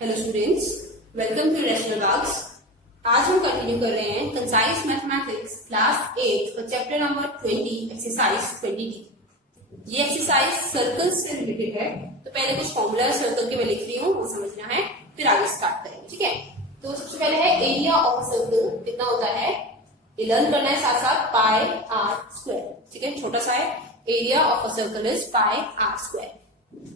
Hello students, welcome to rational logs. आज हम continue कर रहे हैं कंसाइज मैथमेटिक्स क्लास 8 का चैप्टर नंबर 20 एक्सरसाइज 20। ये एक्सरसाइज सर्कल से रिलेटेड है, तो पहले कुछ फॉर्मूला सर्कल के मैं लिख रही हूँ, वो समझना है, फिर आगे स्टार्ट करेंगे। ठीक है, तो सबसे पहले है एरिया ऑफ सर्कल कितना होता है, ये लर्न करना है साथ साथ पाई आर स्क्वायर। ठीक है, छोटा सा है, area of a circle is pi are square.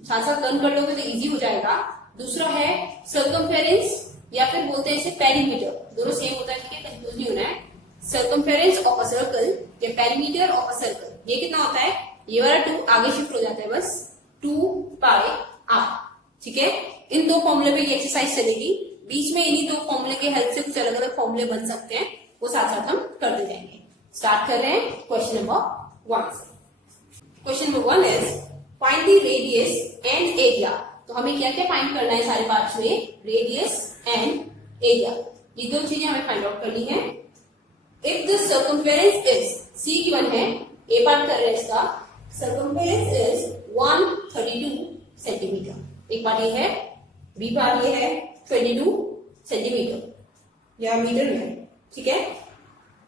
साथ साथ लर्न कर लोगे तो इजी हो जाएगा। दूसरा है सर्कमफेरेंस या फिर बोलते हैं इसे पेरीमीटर, दोनों सेम होता है, ठीक है, कंफ्यूज नहीं होना है। सर्कमफेरेंस ऑफ अ सर्कल या पेरीमीटर ऑफ अ सर्कल, ये कितना होता है, ये वाला 2 आगे शिफ्ट हो जाता है, बस 2 पाई आर। ठीक है, इन दो फॉर्मूले पे ये एक्सरसाइज चलेगी। बीच में इन्हीं दो फॉर्मूले के हेल्प से कुछ अलग अलग फॉर्मूले बन सकते हैं, वो साथ साथ हम करते जाएंगे। स्टार्ट कर रहे हैं क्वेश्चन नंबर 1 से। Question number 1 is find the radius and area. तो हमें क्या क्या फाइंड करना है सारे पार्ट्स में, रेडियस एंड एरिया, ये दो चीजें हमें फाइंड आउट करनी है। If the circumference is, C given है, ए पार्ट कर रहे हैं इसका, सर्कमफेरेंस इज 132 सेंटीमीटर। एक पार्ट ये है, बी पार्ट ये है 22 सेंटीमीटर या मीटर में है। ठीक है,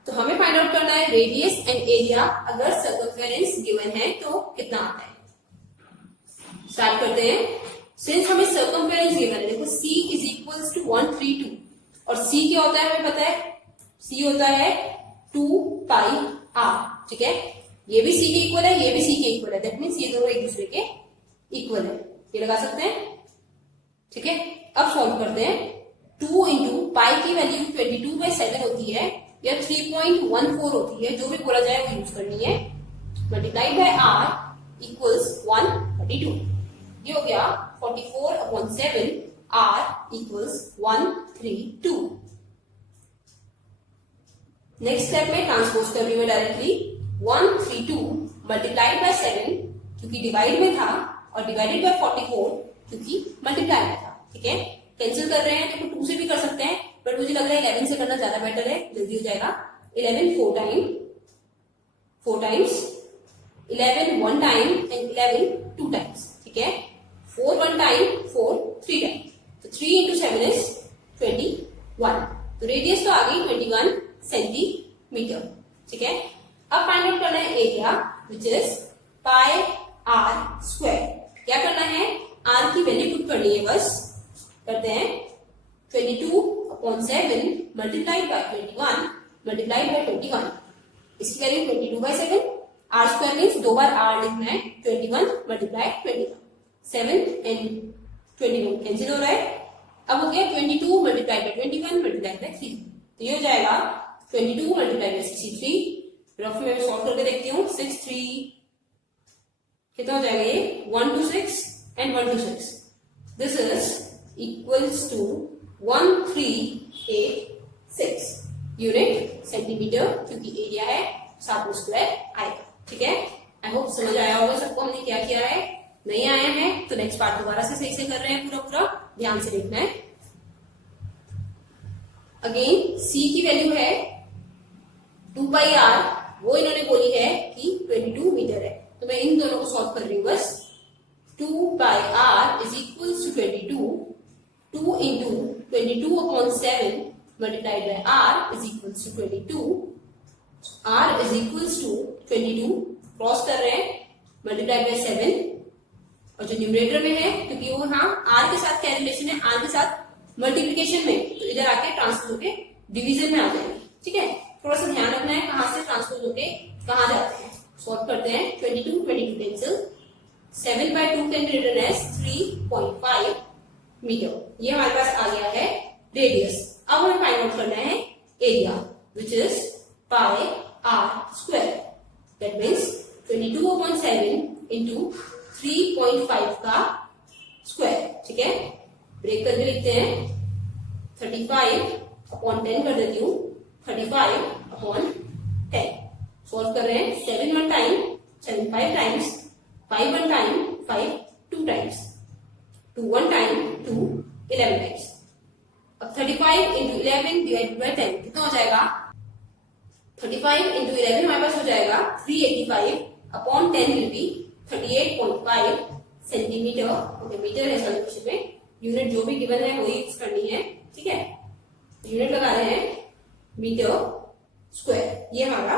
तो हमें फाइंड आउट करना है रेडियस एंड एरिया। अगर सर्कमफेरेंस गिवन है तो कितना आता है। स्टार्ट करते हैं। सिंस हमें सर्कमफेरेंस गिवन है, देखो C इज इक्वल्स टू 132 और C क्या होता है हमें पता है, C होता है 2 पाई आर। ठीक है, ये भी C के इक्वल है, ये भी C के इक्वल है, दैट मीन्स ये दोनों एक दूसरे के इक्वल है, ये लगा सकते हैं। ठीक है, अब सॉल्व करते हैं। 2 इंटू पाई की वैल्यू 22/7 होती है या 3.14 होती है, जो भी बोला जाए वो यूज करनी है, मल्टीप्लाइड बाय आर इक्वल्स 132। ये हो गया 44/7, आर इक्वल्स 132। नेक्स्ट स्टेप में ट्रांसपोज कर रही हूँ डायरेक्टली, 132 मल्टीप्लाइड बाय 7 क्योंकि डिवाइड में था और डिवाइडेड बाय 44 क्योंकि मल्टीप्लाई में था। ठीक है, कैंसिल कर रहे हैं तो 2 से भी कर सकते हैं, बट मुझे लग रहा है 11 से करना ज्यादा बेटर है, जल्दी हो जाएगा। 11 4 टाइम्स, 11 1 टाइम एंड 11 2 टाइम्स। ठीक है, 4 1 टाइम, 4 3 टाइम, तो 3 इंटू 7 इज 21। तो रेडियस तो आ गई 21 सेंटीमीटर। ठीक है, अब फाइंड आउट करना है area which is pi are square. क्या करना है, आर की वैल्यू पुट करनी है, बस करते हैं 22/7 मल्टीप्लाइड बाय 21 मल्टीप्लाइड बाय 21, इसकी वैल्यू 22/7। आर स्क्वायर मीन्स 2 बार आर लिखना है, 21 मल्टीप्लाइड 21, 7 एंड 21 कैंसिल हो रहा है। अब हो गया 22 मल्टीप्लाइड बाय 21 मल्टीप्लाइड बाय 3, तो ये हो जाएगा 22 मल्टीप्लाइड बाय 63। रफ में सॉल्व करके देखती हूँ, 6 3 कितना हो जाएगा, ये 1 2 6 and 1 2 6, this is equals to 1386 unit centimetre, क्योंकि एरिया है साथ में स्क्वायर आएगा। ठीक है, आई होप समझ आया होगा सबको हमने क्या किया है। नहीं आया है तो नेक्स्ट पार्ट दोबारा से सही से कर रहे हैं, पूरा ध्यान से देखना है। अगेन C की वैल्यू है 2 पाई आर, वो इन्होंने बोली है कि 22 मीटर है, तो मैं इन दोनों को सॉल्व कर रही हूँ बस। 2 pi R is equals to 22, 2 into 22/7 multiplied by R is equals to 22, R is equals to 22, cross कर रहे हैं, मल्टीप्लाइड बाय 7, और जो न्यूमरेटर में है क्योंकि वो यहाँ आर के साथ क्या रिलेशन है, आर के साथ मल्टीप्लिकेशन में, तो इधर आके ट्रांसपोज होके डिवीजन में आ जाएंगे। ठीक है, थोड़ा सा ध्यान रखना है कहां से ट्रांसपोज होके कहां जाते हैं। सॉल्व करते हैं, 22 cancel, 7/2 can be written as 3.5 metre. ये हमारे पास आ गया है रेडियस। अब हमें फाइंड आउट करना है area which is pi are square, that means 22/7 into 3.5 का स्क्वायर। ठीक है, ब्रेक करके लिखते हैं, 35/10 कर देती हूँ, 35/10। सॉल्व कर रहे हैं, 7 1 time, 7 5 times, 5 1 time, 5 2 times, 2 1 time, 2 11 times. अब 35 इंटू 11 डिवाइडेड बाय 10 कितना हो जाएगा, 35 इंटू 11 हमारे पास हो जाएगा 385/10 will be 38.5 centimetre. Okay, metre है सॉल्यूशन में, यूनिट जो भी गिवन है वही यूज करनी है, ठीक है। यूनिट लगा रहे हैं मीटर स्क्वायर, ये हमारा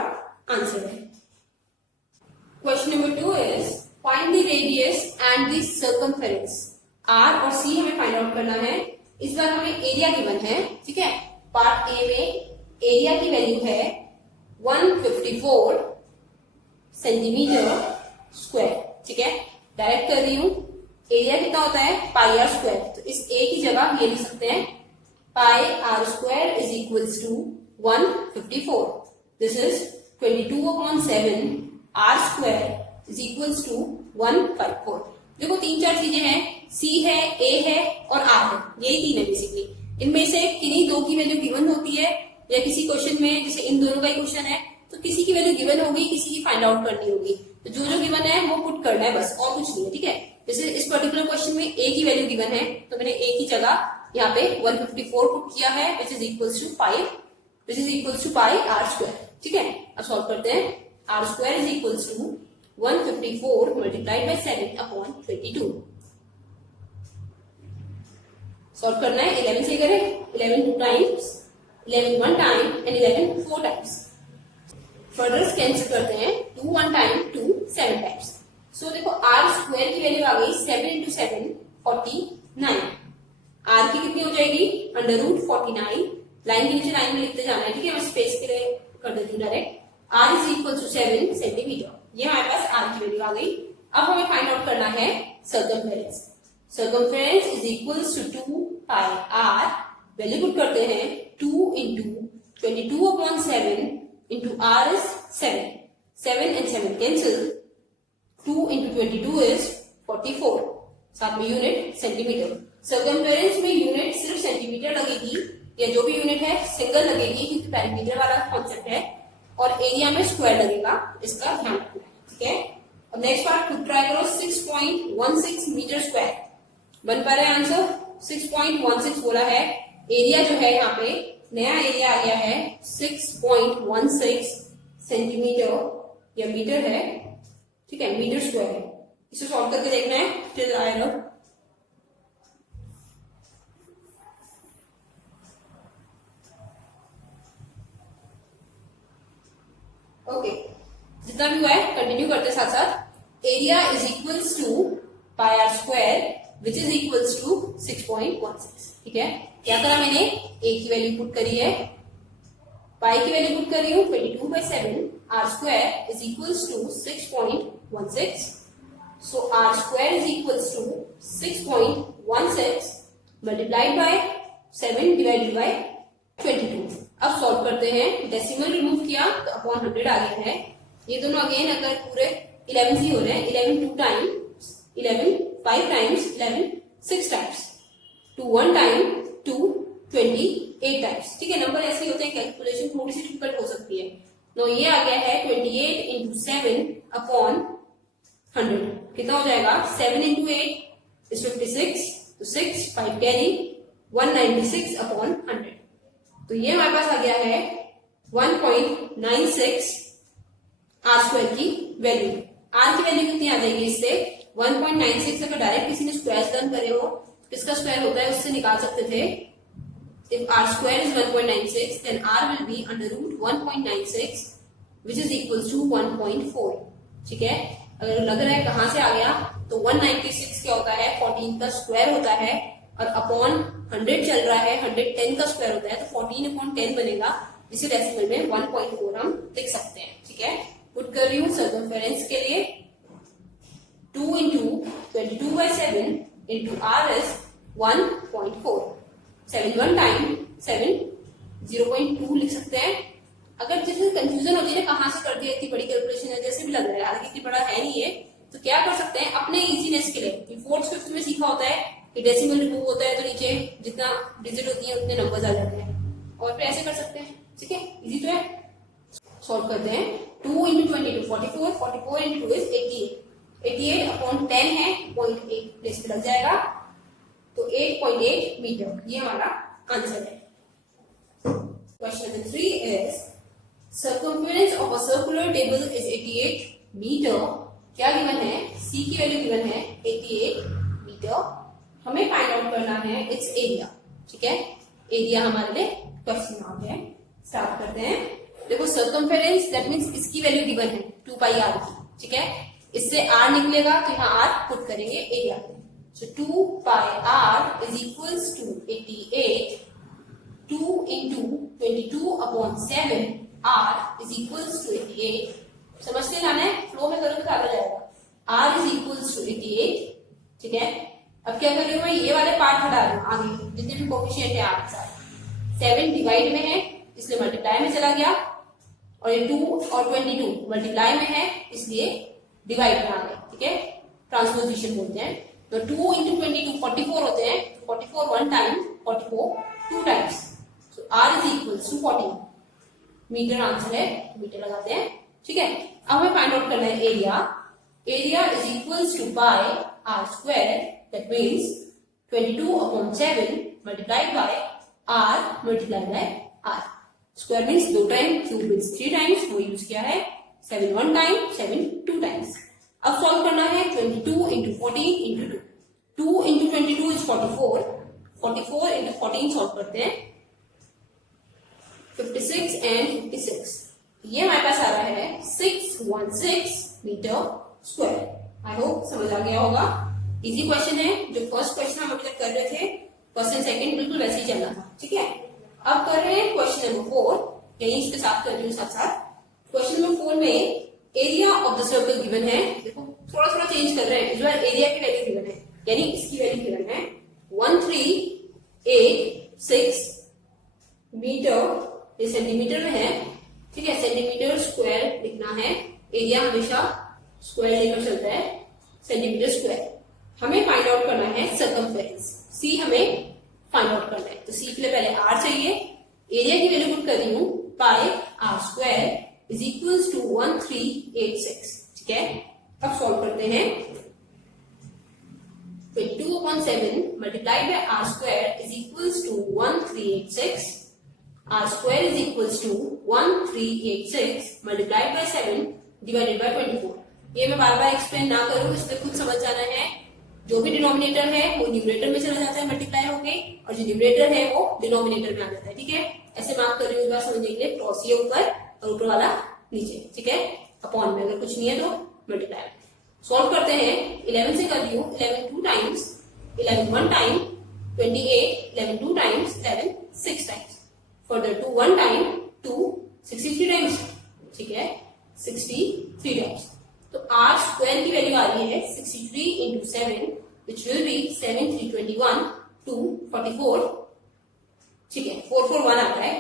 आंसर है। Question number 2 is find the radius and the circumference. R और सी हमें फाइंड आउट करना है। इस बार हमें एरिया गिवन है, ठीक है। पार्ट ए में एरिया की वैल्यू है 154 सेंटीमीटर स्क्वायर, ठीक है। डायरेक्ट कर रही हूं, एरिया कितना होता है पाई आर स्क्वायर, तो इस ए की जगह ये लिख सकते हैं pi are square is equals to 154। This is 22/7 are square is equals to 154। देखो 3-4 चीजें हैं, सी है, ए है और आर है, यही तीन है बेसिकली। इनमें से किन्हीं दो की वैल्यू गिवन होती है, या किसी क्वेश्चन में जैसे इन दोनों का ही क्वेश्चन है तो किसी की वैल्यू गिवन होगी, किसी की फाइंड आउट करनी होगी। तो जो जो गिवन है वो पुट करना है बस, और कुछ नहीं है, ठीक है। जैसे इस पर्टिकुलर क्वेश्चन में ए की वैल्यू गिवन है, तो मैंने ए की जगह यहाँ पे 154 पुट किया है, which is equals to 5, which is equals to pi are square, ठीक है। अब सॉल्व करते हैं। R square is equals to 154 multiplied by 7/22। सॉल्व करना है, 11 से करें, 11 2 times, 11 1 time and 11 4 times. Further cancel करते हैं, 2 1 टाइम 2 7 टाइम्स। सो देखो आर स्क्वायर की वैल्यू आ गई 7 इंटू 7 49। आर की कितनी हो जाएगी √49। लाइन के नीचे लाइन में लिखते जाना है, ठीक है। मैं स्पेस के लिए कर देती हूँ direct. R is equal to 7 centimetre, ये हमारे पास आर की वैल्यू आ गई। अब हमें फाइंड आउट करना है circumference. Circumference is equals to 2 pi r, value put करते हैं 2 into 22/7 into r is 7, 7 and 7 cancel, 2 into 22 is 44, साथ में यूनिट सेंटीमीटर। सर्कमफेरेंस में यूनिट सिर्फ सेंटीमीटर लगेगी, या जो भी यूनिट है सिंगल लगेगी क्योंकि पेरीमीटर वाला कॉन्सेप्ट है, और एरिया में स्क्वायर लगेगा, इसका ध्यान रखना, ठीक है। अब नेक्स्ट पार्ट खुद ट्राई करो। 6.16 मीटर स्क्वायर बन पा रहा है आंसर, 6.16 बोला है। एरिया जो है यहाँ पे नया एरिया आ गया है 6.16 सेंटीमीटर या मीटर है, ठीक है, मीटर स्क्वायर है। इसे सॉल्व करके देखना है, टिल आई लो। ओके, जितना भी हुआ है कंटिन्यू करते साथ साथ। Area is equals to pi are square which is equals to 6.16, ठीक है। क्या करा मैंने, ए की वैल्यू पुट करी है, पाई की वैल्यू पुट करी हूँ 22/7, are square is equals to 6.16। So r square is equals to 6.16 multiplied by 7 divided by 22। अब सॉल्व करते हैं। डेसिमल रिमूव किया तो अपॉन 100 आ गया है। ये दोनों अगेन अगर पूरे 11 ही हो रहे हैं, 11 2 times, 11 5 times, 11 6 times, 2 1 time 2 28 times, ठीक है। नंबर ऐसे होते हैं, कैलकुलेशन थोड़ी सी डिफिकल्ट हो सकती है। तो ये आ गया है 28 इंटू 7 अपॉन 100, कितना हो जाएगा 7 इंटू 8 इज 56, तो 6 5 कैरी 196 अपॉन 100। तो ये हमारे पास आ गया है 1.96 आर स्क्वायर की वैल्यू। आर की वैल्यू कितनी आ जाएगी इससे 1.96। अगर डायरेक्ट किसी ने स्क्वायर डन करे हो, किसका स्क्वायर होता है उससे निकाल सकते थे। If r square is 1.96 then r will be under root 1.96 which is equal to 1.4, ठीक है। अगर लग रहा है कहां से आ गया, तो 196 क्या होता है 14 का स्क्वायर होता है, और अपॉन 100 चल रहा है, 110 का स्क्वायर होता है, तो 14/10 बनेगा, जिसे डेसिमल में 1.4 हम लिख सकते हैं, ठीक है। पुट कर रही हूँ सर्कमफेरेंस के लिए 2 into 22/7 into r is 1.4, 7 1 time 7 0.2 लिख सकते हैं। अगर जिससे कंफ्यूजन होती है ना कहां से कर दिया, इतनी बड़ी कैलकुलेशन है जैसे भी लग रहा है, हालांकि इतनी बड़ा है नहीं है, तो क्या कर सकते हैं अपने इजीनेस के लिए। 4th 5th में सीखा होता है कि डेसिमल रिमूव होता है तो नीचे जितना डिजिट होती है उतने नंबर्स आ जाते हैं, और फिर ऐसे कर सकते हैं, ठीक है। इजी तो है। सॉल्व करते हैं। 2 इंटू 22 44, 44 इंटू 2 इज 88, 88 अपॉन 10 है, 0.8 प्लेस पे लग जाएगा, तो 8.8 मीटर ये हमारा आंसर है। Question number 3 is circumference of a circular table is 88 metre. क्या गिवन है, सी की वैल्यू गिवन है 88 मीटर। हमें फाइंड आउट करना है इट्स एरिया, ठीक है। एरिया हमारे लिए क्वेश्चन मार्क है। स्टार्ट करते हैं। देखो सर्कमफेरेंस दैट मींस इसकी वैल्यू गिवन है 2 पाई r की, ठीक है। इससे r निकलेगा तो यहाँ r पुट करेंगे एरिया पे। So 2 pi r is equals to 88 2 into 22/7 r is equals to 88। समझते जाना है, फ्लो में करोगे तो आगे जाएगा। r इज इक्वल्स टू 88, ठीक है। अब क्या कर रही हूँ मैं, ये वाले पार्ट हटा रही हूँ, आगे जितने भी कोफिशिएंट है आपके साथ 7 डिवाइड में है इसलिए मल्टीप्लाई में चला गया, और ये 2 और 22 मल्टीप्लाई में है इसलिए डिवाइड में आ गए, ठीक है। ट्रांसपोजिशन बोलते हैं। तो 2 into 22 44 होते हैं, 44 1 time, 44 2 times. So r is equals to 14 metre answer है, मीटर लगाते हैं, ठीक है। अब हमें फाइंड आउट करना है area. Area is equals to pi r square, that means 22/7 multiplied by r multiplied by r। Square means 2 time, cube means 3 times, वो यूज किया है। 7 1 टाइम, 7 2 टाइम्स। अब सॉल्व करना है 22 into 14 into 2। 2 into 22 is 44, 44 into 14 solve करते हैं, 56 and 56। ये हमारे पास आ रहा है 616 मीटर स्क्वायर। आई होप समझ आ गया होगा। इजी क्वेश्चन है, जो फर्स्ट क्वेश्चन हम अभी तक कर रहे थे, क्वेश्चन सेकंड बिल्कुल वैसे ही चलना था, ठीक है। अब कर रहे हैं क्वेश्चन नंबर 4, यही इसके साथ कर रही हूँ साथ साथ। क्वेश्चन नंबर 4 में area of the circle given है। देखो थोड़ा थोड़ा चेंज कर रहे हैं, इस बार एरिया की वैल्यू गिवन है, यानी इसकी वैल्यू गिवन है 1386 मीटर, ये सेंटीमीटर में है, ठीक है। सेंटीमीटर स्क्वायर लिखना है, एरिया हमेशा स्क्वायर लेकर चलता है, सेंटीमीटर स्क्वायर। हमें फाइंड आउट करना है सर्कमफेरेंस, सी हमें फाइंड आउट करना है। तो सी के लिए पहले r चाहिए, एरिया की वैल्यू पुट कर रही हूँ, pi r square is equals to 1386, ठीक है। अब सॉल्व करते हैं। 22/7 multiplied by r square is equals to 1386। r square is equals to 1386 multiplied by 7 divided by 24। ये मैं बार बार एक्सप्लेन ना करूं, इसलिए खुद समझ जाना है। जो भी डिनोमिनेटर है वो न्यूमरेटर में चला जाता है मल्टीप्लाई होके, और जो न्यूमरेटर है वो डिनोमिनेटर में आ जाता है, ठीक है। ऐसे मार्क कर रही हूँ इस बार समझने के लिए, क्रॉस ये ऊपर और ऊपर वाला नीचे, ठीक है। अपॉन में अगर कुछ नहीं है तो मल्टीप्लाई। सॉल्व करते हैं। 11 से कर रही हूँ, 11 2 times, 11 1 time 28, 11 2 times, 11 6 times, further 2 1 time 2 63 times, ठीक है, 63 टाइम्स। तो r स्क्वायर की वैल्यू आ रही है 63 into 7 which will be 7 3 21 2 44, ठीक है। 441 आता है।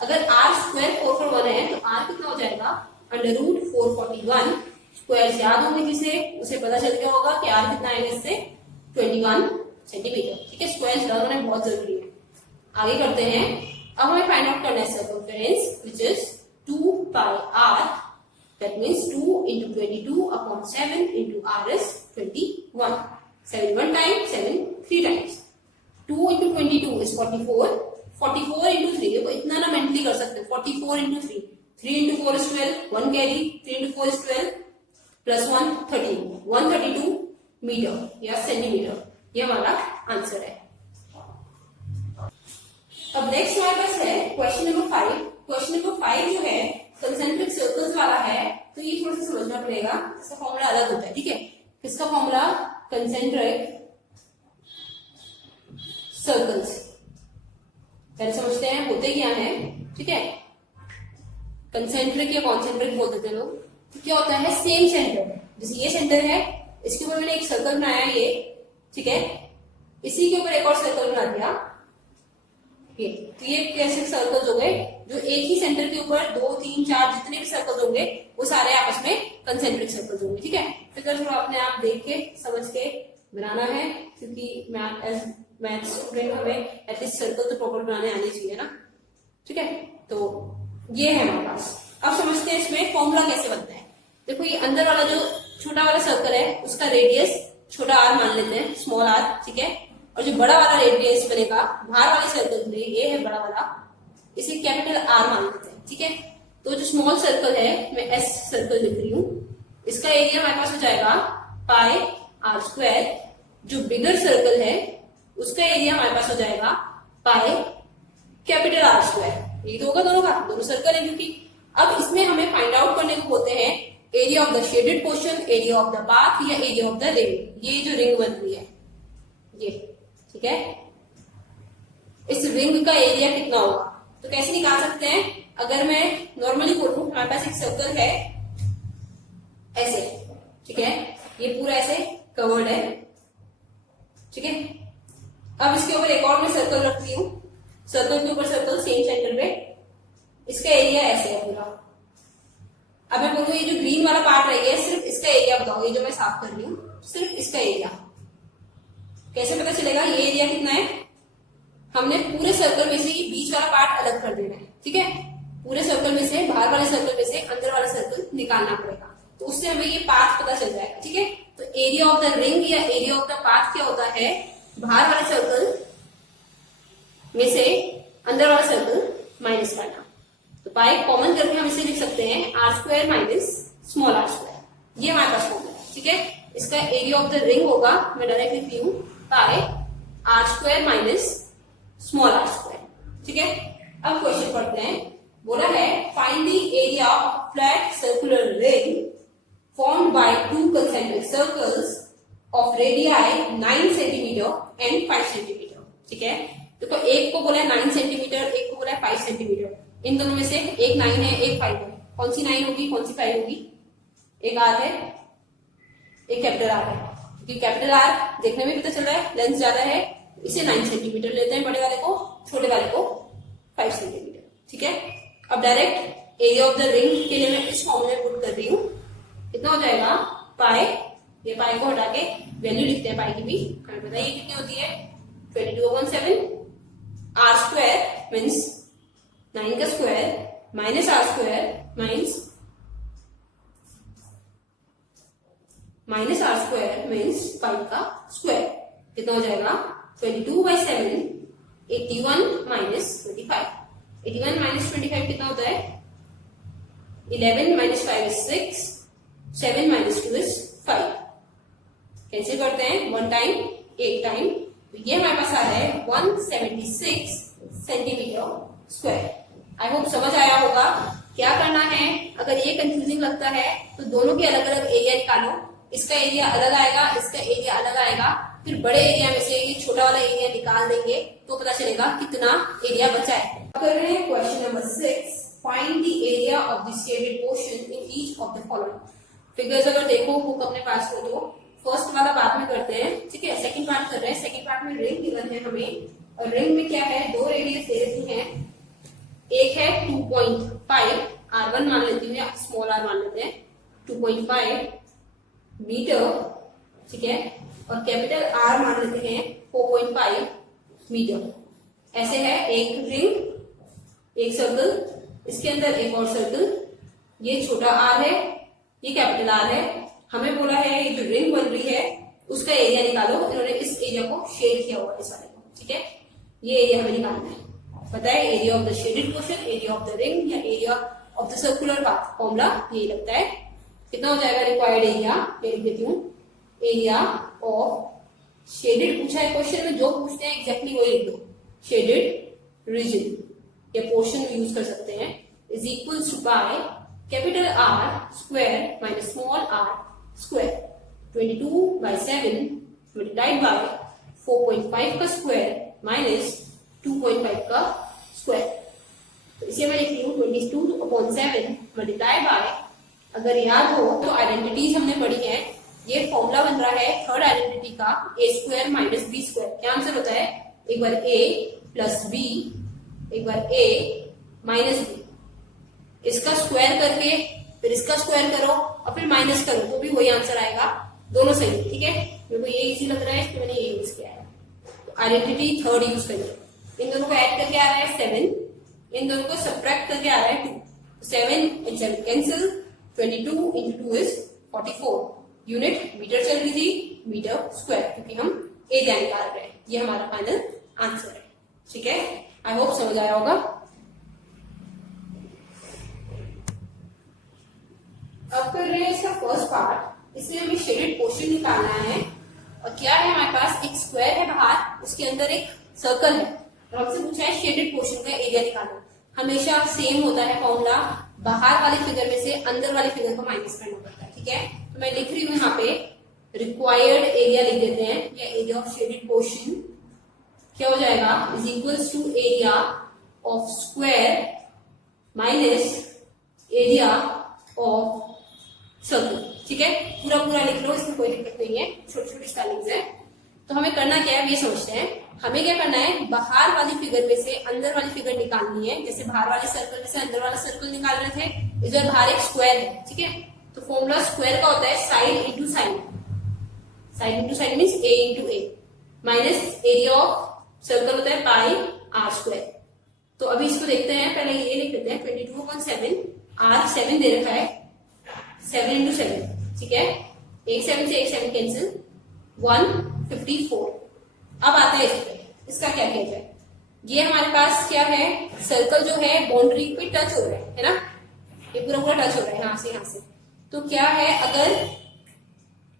अगर r स्क्वायर 441 है तो r कितना हो जाएगा, अंडर रूट 441। स्क्वायर याद होंगे जिसे, उसे पता चल गया होगा कि r कितना आएगा इससे 21 सेंटीमीटर, ठीक है। स्क्वायर याद होना बहुत जरूरी है। आगे करते हैं। अब हमें फाइंड आउट करना है circumference which is 2 pi r, that means 2 into 22/7 into r is 21। 7 1 time, 7 3 times। 2 into 22 is 44, 44 into 3, देखो इतना ना मेंटली कर सकते हैं। 44 into 3, 3 into 4 is 12, 1 carry, 3 into 4 is 12 plus 1 13, 132 metre या सेंटीमीटर, ये हमारा आंसर है। अब नेक्स्ट हमारे पास है क्वेश्चन नंबर 5। क्वेश्चन नंबर 5 जो है कंसेंट्रिक सर्कल्स वाला है, तो ये थोड़ा सा समझना पड़ेगा, इसका फॉर्मूला अलग होता है, ठीक है। किसका फॉर्मूला, कंसेंट्रिक सर्कल्स। पहले समझते हैं होते क्या है, ठीक है। कंसेंट्रिक या कॉन्सेंट्रिक बोल देते हैं लोग। तो क्या होता है, सेम सेंटर, जैसे ये सेंटर है, इसके ऊपर मैंने एक सर्कल बनाया ये, ठीक है। इसी के ऊपर एक और सर्कल बना दिया, ये। तो ये कैसे सर्कल्स हो गए, जो एक ही सेंटर के ऊपर 2 3 4 जितने भी सर्कल्स होंगे वो सारे आपस में कंसेंट्रिक सर्कल्स होंगे, ठीक है। फिगर थोड़ा अपने आप देख के समझ के बनाना है, क्योंकि मैथ स्टूडेंट हमें एटलीस्ट सर्कल तो प्रॉपर बनाने आने चाहिए ना, ठीक है। तो ये है हमारे पास। अब समझते हैं इसमें फॉर्मूला कैसे बनता है। देखो ये अंदर वाला जो छोटा वाला सर्कल है उसका रेडियस छोटा r मान लेते हैं, स्मॉल r, ठीक है। और जो बड़ा वाला रेडियस बनेगा बाहर वाले सर्कल में, ये है बड़ा वाला, इसे कैपिटल R मान लेते हैं, ठीक है। तो जो स्मॉल सर्कल है, मैं S सर्कल लिख रही हूँ, इसका एरिया हमारे पास हो जाएगा पाई r स्क्वायर। जो बिगर सर्कल है उसका एरिया हमारे पास हो जाएगा पाई कैपिटल आर स्क्वायर। ये तो होगा दोनों का, दोनों सर्कल है क्योंकि। अब इसमें हमें फाइंड आउट करने को बोलते हैं area of the shaded portion, area of the path या एरिया ऑफ द रिंग। ये जो रिंग बन रही है ये, ठीक है, इस रिंग का एरिया कितना होगा तो कैसे निकाल सकते हैं। अगर मैं नॉर्मली बोलूं, हमारे पास एक सर्कल है ऐसे, ठीक है, ये पूरा ऐसे कवर्ड है, ठीक है। अब इसके ऊपर एक और मैं सर्कल रखती हूँ, सर्कल के ऊपर सर्कल सेम सेंटर पे, इसका एरिया ऐसे है पूरा। अब मैं बोलूँ ये जो ग्रीन वाला पार्ट रही है, सिर्फ इसका एरिया बताओ, ये जो मैं साफ कर रही हूँ सिर्फ इसका एरिया, कैसे पता चलेगा ये एरिया कितना है। हमने पूरे सर्कल में से ये बीच वाला पार्ट अलग कर देना है, ठीक है, पूरे सर्कल में से, बाहर वाले सर्कल में से अंदर वाला सर्कल निकालना पड़ेगा, तो उससे हमें ये पाथ पता चल जाएगा, ठीक है। तो एरिया ऑफ द रिंग या एरिया ऑफ द पाथ क्या होता है, बाहर वाले सर्कल में से अंदर वाला सर्कल माइनस करना। तो पाई कॉमन करके हम इसे लिख सकते हैं r square minus small are square. ये हमारे पास फॉर्मूला है, ठीक है। इसका एरिया ऑफ द रिंग होगा, मैं डायरेक्ट लिखती हूँ, pi are square minus small are square, ठीक है। अब क्वेश्चन पढ़ते हैं। बोला है find the area of flat circular ring formed by two concentric circles of radii 9 centimetre and 5 centimetre, ठीक है। देखो एक को बोला है 9 सेंटीमीटर, एक को बोला है 5 सेंटीमीटर। इन दोनों में से एक 9 है, एक 5 है, कौन सी 9 होगी, कौन सी 5 होगी। एक आर है, एक कैपिटल आर है, क्योंकि कैपिटल आर देखने में पता चल रहा है लेंथ ज्यादा है, इसे 9 सेंटीमीटर लेते हैं बड़े वाले को, छोटे वाले को 5 सेंटीमीटर, ठीक है। अब direct area of the ring के लिए मैं इस फॉर्मूले में पुट कर रही हूँ, कितना हो जाएगा पाई, ये पाई को हटा के वैल्यू लिखते हैं पाई की भी, हमें पता है ये कितनी होती है 22/7। आर स्क्वायर मीन्स 9 का square minus R square minus R square means 5 का स्क्वायर, कितना हो जाएगा 22/7, 81 माइनस 25। 81 माइनस 25 कितना होता है 11 माइनस 5 इज 6, 7 माइनस 2 इज 5। कैसे करते हैं, 1 टाइम 8 टाइम, तो ये हमारे पास आ रहा है 176 सेंटीमीटर स्क्वायर। आई होप समझ आया होगा क्या करना है। अगर ये कंफ्यूजिंग लगता है तो दोनों के अलग अलग एरिया निकालो, इसका एरिया अलग आएगा, इसका एरिया अलग आएगा, फिर बड़े एरिया में से ये छोटा वाला एरिया निकाल देंगे तो पता चलेगा कितना एरिया बचा है। कर रहे हैं question number 6, find the area of the shaded portion in each of the following. Figures अगर देखो बुक अपने पास हो तो फर्स्ट वाला बाद में करते हैं, ठीक है। सेकंड पार्ट कर रहे हैं, सेकंड पार्ट में रिंग गिवन है हमें, और रिंग में क्या है, दो रेडियस दे रखी हैं, एक है 2.5, R1 मान लेती हूँ या स्मॉल r मान लेते हैं, 2.5 मीटर, ठीक है, और कैपिटल R मान लेते हैं 4.5 मीटर। ऐसे है एक रिंग, एक सर्कल, इसके अंदर एक और सर्कल, ये छोटा r है, ये कैपिटल R है। हमें बोला है ये जो रिंग बन रही है उसका एरिया निकालो, इन्होंने इस एरिया को शेड किया हुआ है इस वाले को, ठीक है। ये एरिया हमें निकालना है, पता है area of the shaded portion, area of the ring या area of the circular path, formula यही लगता है। कितना हो जाएगा रिक्वायर्ड एरिया, ये लिख देती हूँ, एरिया ऑफ शेडेड पूछा है क्वेश्चन में, जो पूछते हैं एग्जैक्टली वही लिख दो, शेडेड रीजन या पोर्शन यूज कर सकते हैं, is equal to by capital R square minus small r square, 22/7 multiplied by 4.5 का स्क्वायर माइनस 2.5 का स्क्वायर। तो इसे मैं लिखती हूँ 22/7 मल्टीप्लाइड बाय, अगर याद हो तो आइडेंटिटीज हमने पढ़ी है, ये फॉर्मूला बन रहा है थर्ड आइडेंटिटी का, a square minus b square. क्या आंसर होता है, एक बार a प्लस b, एक बार a माइनस b, इसका स्क्वायर करके फिर इसका स्क्वायर करो और फिर माइनस करो तो भी वही आंसर आएगा, दोनों सही, ठीक है। मेरे को ये इजी लग रहा है इसलिए मैंने ये यूज किया है। तो आइडेंटिटी थर्ड यूज करिए, इन दोनों को ऐड करके आ रहा है 7, इन दोनों को सब्ट्रैक्ट करके आ रहा है 2, 7 and 7 cancel, 22 into 2 is 44, unit metre चल रही थी, मीटर स्क्वायर, क्योंकि हम एरिया निकाल रहे हैं। ये हमारा फाइनल आंसर है, ठीक है। आई होप समझ आया होगा। अब कर रहे हैं इसका फर्स्ट पार्ट, इसमें हमें शेडेड पोर्शन निकालना है और क्या है हमारे पास, एक स्क्वायर है बाहर, उसके अंदर एक सर्कल है और हमसे पूछा है शेडेड पोर्शन का एरिया निकालो। हमेशा सेम होता है फॉर्मूला, बाहर वाले फिगर में से अंदर वाले फिगर को माइनस करना पड़ता है, ठीक है। तो मैं लिख रही हूँ यहाँ पे रिक्वायर्ड एरिया लिख देते हैं, या एरिया ऑफ शेडेड पोर्शन क्या हो जाएगा, is equals to area of square minus area of circle, ठीक है। पूरा पूरा लिख लो, इसमें कोई दिक्कत नहीं है, छोटी छोटी स्पेलिंग्स है। तो हमें करना क्या है ये समझते हैं। हमें क्या करना है, बाहर वाली फिगर में से अंदर वाली फिगर निकालनी है। जैसे बाहर वाले सर्कल में से अंदर वाला सर्कल निकाल रहे थे, इधर बाहर एक स्क्वायर है, ठीक है। तो फॉर्मूला स्क्वायर का होता है side into side, side into side means A into A, minus area of circle होता है पाई आर स्क्वायर। तो अभी इसको देखते हैं, पहले ये लिख देते हैं 22/7, आर 7 दे रखा है, 7 इंटू 7, ठीक है। एक 7 से एक 7 कैंसिल, 154। अब आते हैं इस पे, इसका क्या किया जाए। ये हमारे पास क्या है, सर्कल जो है बाउंड्री पे टच हो रहा है ना, ये पूरा पूरा टच हो रहा है यहाँ से यहाँ से। तो क्या है, अगर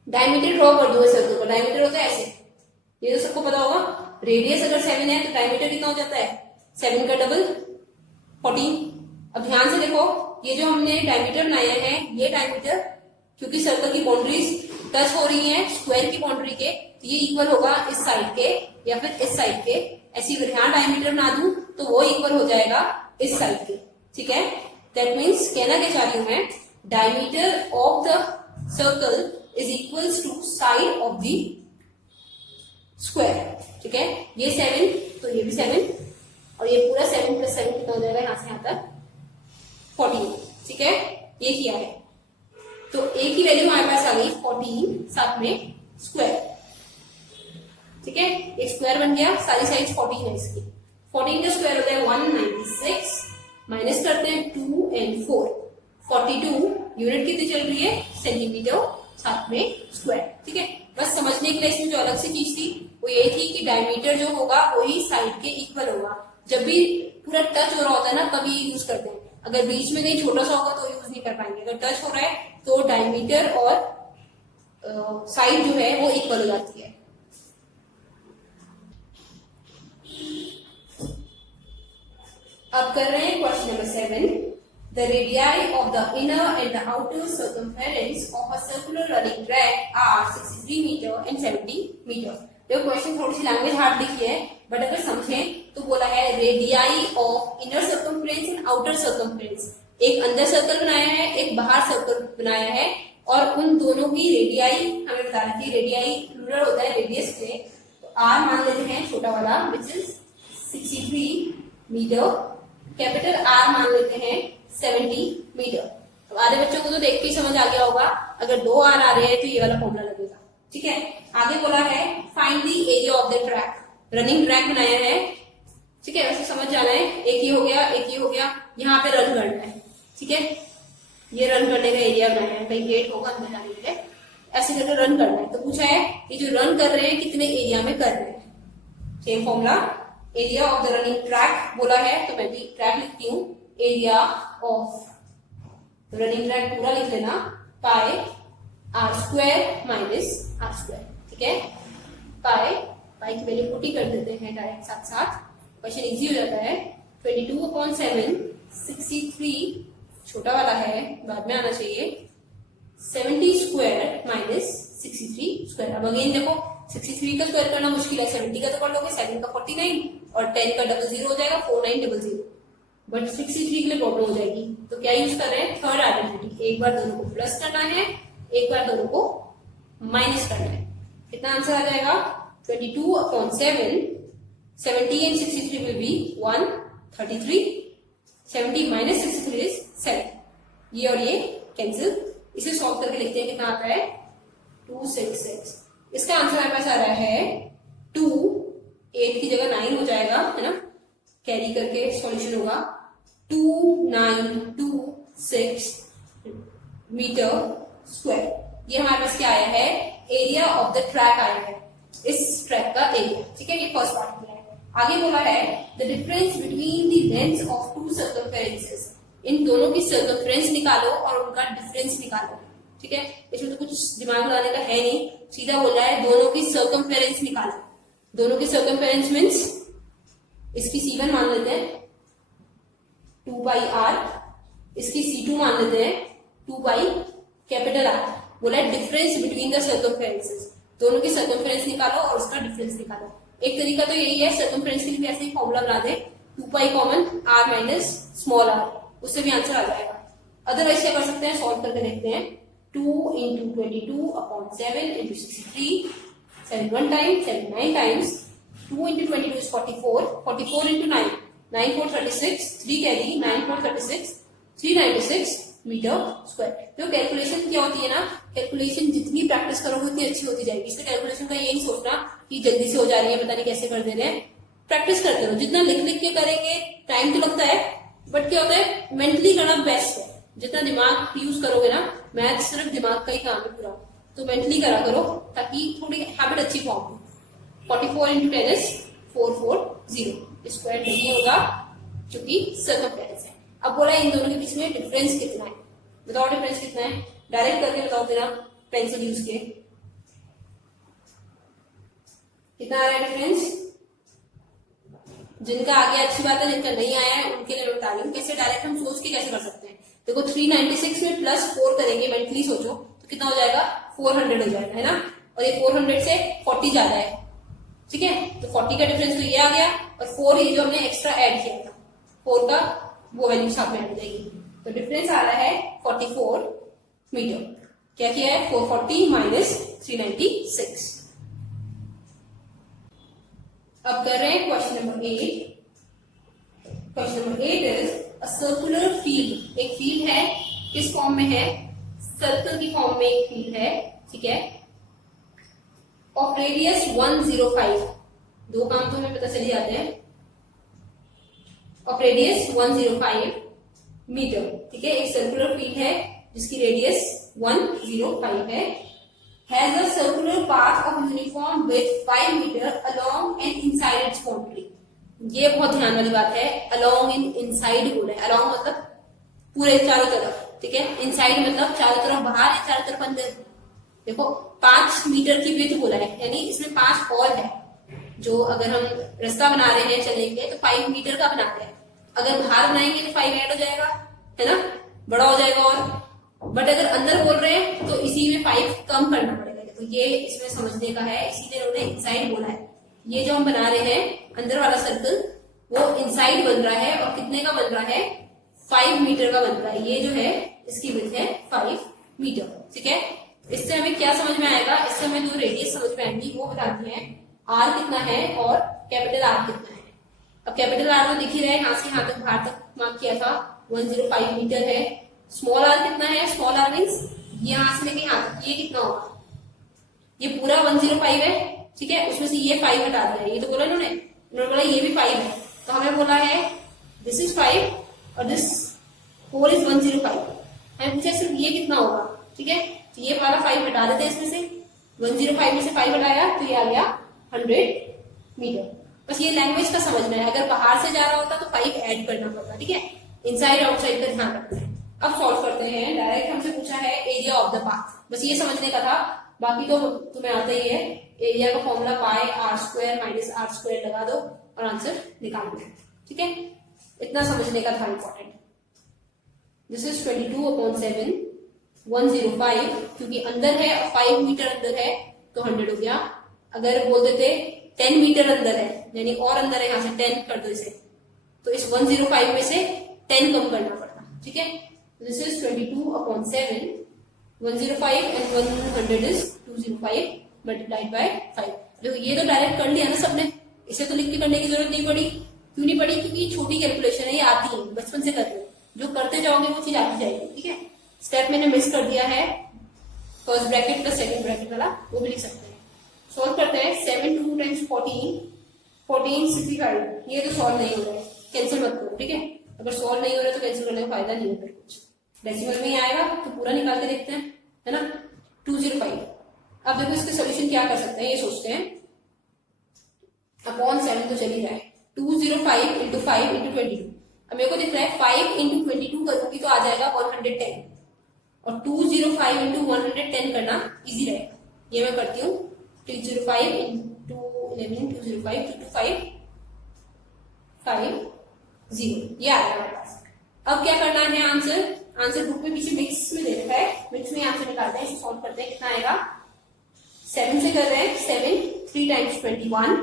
डायमीटर ड्रॉ कर दो सर्कल को, डायमीटर होता है ऐसे, ये तो सबको पता होगा। रेडियस अगर 7 है तो डायमीटर कितना हो जाता है, 7 का डबल 14। अब ध्यान से देखो, ये जो हमने डायमीटर बनाया है, ये डायमीटर क्योंकि सर्कल की बाउंड्रीज टच हो रही हैं स्क्वायर की बाउंड्री के, तो ये इक्वल होगा इस साइड के या फिर इस साइड के। ऐसी अगर यहाँ डायमीटर बना दूं तो वो इक्वल हो जाएगा इस साइड के, ठीक है। दैट मीन्स कहना क्या चाह रही हूं मैं, diameter of the circle is equals to side of the square, ठीक है। ये 7 तो ये भी 7 और ये पूरा 7 + 7 कितना हो जाएगा, यहां से यहां तक 14, ठीक है। ये किया है तो ए की वैल्यू हमारे पास आ गई 14, साथ में स्क्वायर, ठीक है। एक स्क्वायर बन गया, सारी साइड 14 है इसकी। 14 का स्क्वायर होता है 196, माइनस करते हैं 2 और 4, 42 यूनिट कितनी चल रही है, सेंटीमीटर, साथ में स्क्वायर, ठीक है। बस समझने के लिए इसमें जो अलग से चीज थी वो ये थी कि डायमीटर जो होगा वही साइड के इक्वल होगा। जब भी पूरा टच हो रहा होता है ना तभी यूज करते हैं, अगर बीच में कहीं छोटा सा होगा तो यूज नहीं कर पाएंगे। अगर टच हो रहा है तो डायमीटर और साइड जो है वो इक्वल हो जाती है। अब कर रहे हैं question number 7। The radii of the inner and the outer circumference of a circular running track are 63 meter and 70 meter. देखो क्वेश्चन थोड़ी सी लैंग्वेज हार्ड लिखी है, बट अगर समझें तो बोला है radii of inner circumference and outer circumference. एक अंदर सर्कल बनाया है, एक बाहर सर्कल बनाया है, और उन दोनों की रेडियाई हमें बता रही थी। रेडियाई प्लूरल होता है रेडियस पे, तो आर मान लेते हैं छोटा वाला which is 63 metre, capital R मान लेते हैं 70 मीटर। अब आधे बच्चों को तो देख के ही समझ आ गया होगा, अगर 2 आर आ रहे हैं तो ये वाला फॉर्मूला लगेगा, ठीक है। आगे बोला है find the area of the track, running track बनाया है, ठीक है। वैसे समझ जाना है, एक ये हो गया, एक ये हो गया, यहाँ पे रन करना है, ठीक है। ये रन करने का एरिया बनाया है, कहीं गेट होगा अंदर जाने के लिए, ऐसे करके रन करना है। तो पूछा है कि जो रन कर रहे हैं कितने एरिया में कर रहे हैं, same formula. Area of the running track बोला है तो मैं भी ट्रैक लिखती हूँ, एरिया ऑफ रनिंग ट्रैक पूरा लिख लेना, pi are square minus R square, ठीक है। पाई की वैल्यू 40 कर देते हैं डायरेक्ट साथ साथ, क्वेश्चन इजी हो जाता है। 22/7, 63 छोटा वाला है बाद में आना चाहिए, 70 स्क्वायर माइनस 63 स्क्वायर। अब अगेन देखो 63 का स्क्वायर करना मुश्किल है, 70 का तो कर लोगे, 7 का 49 और 10 का 00 हो जाएगा 4900, बट 63 के लिए प्रॉब्लम हो जाएगी। तो क्या यूज कर रहे हैं, थर्ड आइडेंटिटी, एक बार दोनों को प्लस करना है, एक बार दोनों को माइनस करना है। कितना आंसर आ जाएगा, 22/7, 70 and 63 will be 133, 70 minus 63 is 7, ये और ये कैंसिल। इसे सॉल्व करके लिखते हैं, कितना आता है 266। इसका आंसर हमारे पास आ रहा है 2, 8 की जगह 9 हो जाएगा, है ना, कैरी करके सॉल्यूशन होगा 2926 मीटर स्क्वायर। ये हमारे पास क्या आया है, एरिया ऑफ द ट्रैक आया है, इस ट्रैक का एरिया, ठीक है। ये फर्स्ट पार्ट में है। आगे बोला है the difference between the lengths of two circumferences, इन दोनों की सर्कमफ्रेंस निकालो और उनका डिफरेंस निकालो, ठीक है, इसमें तो कुछ दिमाग लगाने का है नहीं, सीधा बोल रहा है दोनों की सर्कमफेरेंस निकालो। दोनों की सर्कमफेरेंस मीन्स इसकी C1 मान लेते हैं 2 पाई r, इसकी C2 मान लेते हैं 2 पाई कैपिटल R। बोला है डिफरेंस बिटवीन द सर्कमफेरेंसेस, दोनों की सर्कमफेरेंस निकालो और उसका डिफरेंस निकालो। एक तरीका तो यही है, सर्कमफेरेंस के लिए भी ऐसे ही फॉर्मूला बना दे 2 pi common r minus small r, उससे भी आंसर आ जाएगा। अदरवाइज क्या कर सकते हैं, सॉल्व करके देखते हैं। 2 into 22 upon 7 into 63, 7 1 time, 7 9 times, 2 into 22 is 44, 44 into 9, 9 4 36, 3 carry, 9 4 36, 396 metre square. तो कैलकुलेशन क्या होती है ना, कैलकुलेशन जितनी प्रैक्टिस करोगे उतनी अच्छी होती जाएगी। इसका कैलकुलेशन का ये नहीं सोचना कि जल्दी से हो जा रही है, पता नहीं कैसे कर दे रहे हैं। प्रैक्टिस करते रहो, जितना लिख लिख के करेंगे टाइम तो लगता है, बट क्या होता है मेंटली करना बेस्ट है। जितना दिमाग यूज करोगे ना, मैथ सिर्फ दिमाग का ही काम है पूरा, तो मेंटली करा करो ताकि थोड़ी हैबिट अच्छी फॉर्म हो। 44 into 10 is 440, स्क्वायर नहीं होगा क्योंकि सर्कमफेरेंस है। अब बोला इन दोनों के बीच में डिफरेंस कितना है, बताओ डिफरेंस कितना है, डायरेक्ट करके बताओ बिना पेंसिल यूज किए, कितना आ रहा है डिफरेंस। जिनका आगे अच्छी बात है, जिनका नहीं आया है उनके लिए मैं बता रही हूँ कैसे डायरेक्ट हम सोच के कैसे कर सकते हैं। देखो 396 में प्लस 4 करेंगे, मेंटली सोचो तो कितना हो जाएगा, 400 हो जाएगा, है ना। और ये 400 से 40 ज्यादा है, ठीक है, तो 40 का डिफरेंस तो ये आ गया, और 4 ये जो हमने एक्स्ट्रा ऐड किया था, 4 का वो वैल्यू साथ में ऐड हो जाएगी। तो डिफरेंस आ रहा है 44 मीटर। क्या किया है, 440 माइनस 396। अब कर रहे हैं question number 8। Question number 8 is a circular field. एक फील्ड है, किस फॉर्म में है, सर्कल की फॉर्म में एक फील्ड है, ठीक है, ऑफ रेडियस 105। दो काम तो हमें पता चल जाते हैं, ऑफ रेडियस 105 मीटर, ठीक है। एक सर्कुलर फील्ड है जिसकी रेडियस 105 है, has a circular path of uniform width 5 metre along and inside its boundary. ये बहुत ध्यान वाली बात है, अलोंग इन इनसाइड बोला है, अलोंग मतलब पूरे चारों तरफ, ठीक है, इनसाइड मतलब चारों तरफ बाहर या चारों तरफ अंदर। देखो 5 मीटर की विड्थ बोला है, यानी इसमें 5 हॉल है, जो अगर हम रास्ता बना रहे हैं चलने के लिए तो 5 मीटर का बना रहे हैं, अगर बाहर बनाएंगे तो 5 ऐड हो जाएगा, है ना, बड़ा हो जाएगा। और बट अगर अंदर बोल रहे हैं तो इसी में 5 कम करना पड़ेगा, तो ये इसमें समझने का है, इसीलिए उन्होंने इनसाइड बोला है। ये जो हम बना रहे हैं अंदर वाला सर्कल, वो इनसाइड बन रहा है, और कितने का बन रहा है, 5 मीटर का बन रहा है। ये जो है इसकी विड्थ है 5 मीटर, ठीक है। इससे हमें क्या समझ में आएगा, इससे हमें जो रेडियस समझ में आएंगी वो बताती है आर कितना है और कैपिटल आर कितना है। अब कैपिटल आर तो दिख ही रहा है, यहाँ से यहाँ तक बाहर तक मार्क किया था 105 मीटर है। स्मॉल आर कितना है, स्मॉल आर मीन्स यहाँ से लेके यहाँ तक, ये कितना होगा, ये पूरा 105 है, ठीक है, उसमें से ये 5 हटा दिया, ये तो बोला इन्होंने बोला ये भी 5 है, तो हमें बोला है दिस इज 5 और दिस होल इज 105। हमें पूछा सिर्फ ये कितना होगा, ठीक है, तो ये वाला 5 हटा देते हैं इसमें से, 105 में से 5 हटाया तो ये आ गया 100 मीटर। बस ये लैंग्वेज का समझना है, अगर बाहर से जा रहा होता तो 5 ऐड करना पड़ता, ठीक है, इनसाइड आउटसाइड का ध्यान रखना है। अब सॉल्व करते हैं, डायरेक्ट हमसे पूछा है एरिया ऑफ द पाथ, बस ये समझने का था, बाकी तो तुम्हें आता ही है। एरिया का formula pi are square minus R square लगा दो और आंसर निकाल दो, ठीक है, इतना समझने का था इंपॉर्टेंट। दिस इज 22/7 105, क्योंकि अंदर है और 5 मीटर अंदर है तो 100 हो गया। अगर बोल देते 10 मीटर अंदर है, यानी और अंदर है, यहाँ से 10 कर दो इसे, तो इस 105 में से 10 कम करना पड़ता, ठीक है। This is 22/7 105 and 100 is 205 multiplied by 5। देखो ये तो डायरेक्ट कर लिया ना सबने, इसे तो लिख के करने की जरूरत नहीं पड़ी। क्यों नहीं पड़ी, क्योंकि छोटी कैलकुलेशन है, ये आती है, बचपन से करते हो, जो करते जाओगे वो चीज आती जाएगी, ठीक है। स्टेप मैंने मिस कर दिया है, first bracket plus second bracket वाला, वो भी लिख सकते हैं। सॉल्व करते हैं, 7 2 टाइम्स 14 14 65, ये तो सॉल्व नहीं हो रहा है, कैंसिल मत करो, ठीक है, अगर सॉल्व नहीं हो रहा है तो कैंसिल करने का फायदा नहीं है, फिर कुछ डेसिमल में ही आएगा तो पूरा निकाल के देखते हैं, है ना। 205। अब देखो इसके सोल्यूशन क्या कर सकते हैं, ये सोचते हैं, अपॉन 7 तो चल ही रहा है, 205 इंटू 5 इंटू 22। अब मेरे को दिख रहा है 5 इंटू 22 करूंगी तो आ जाएगा 110, और 205 इंटू 110 करना इजी रहेगा। ये मैं करती हूँ, 205 इंटू 11, 205 225 50, ये आ गया हमारे पास। अब क्या करना है, आंसर बुक में पीछे मिक्स में दे रखा है, मिक्स में आंसर निकालते हैं, इसे सॉल्व करते हैं। कितना आएगा, 7 से कर रहे हैं, 7 3 टाइम्स 21,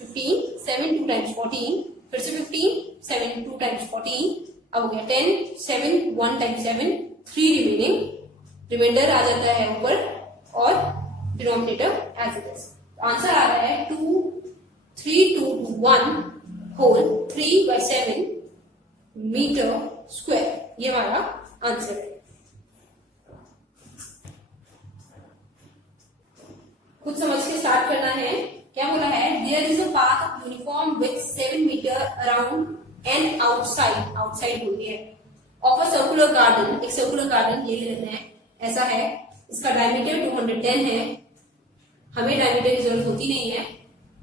15 7 2 टाइम्स 14, फिर से 15 7 2 टाइम्स 14, अब हो गया 10 7 1 टाइम्स 7 3 रिमाइंडर आ जाता है ऊपर और denominator as it is. Answer आ रहा है 23221 होल 3/7 मीटर स्क्वायर, ये हमारा आंसर है। कुछ समझ के स्टार्ट करना है। क्या बोला है, there is a path of uniform with 7 metre around and outside, outside बोल दिया है, ऑफ अ सर्कुलर गार्डन, एक सर्कुलर गार्डन ले लेते हैं, ऐसा है, इसका डायमीटर 210 है। हमें डायमीटर की जरूरत होती नहीं है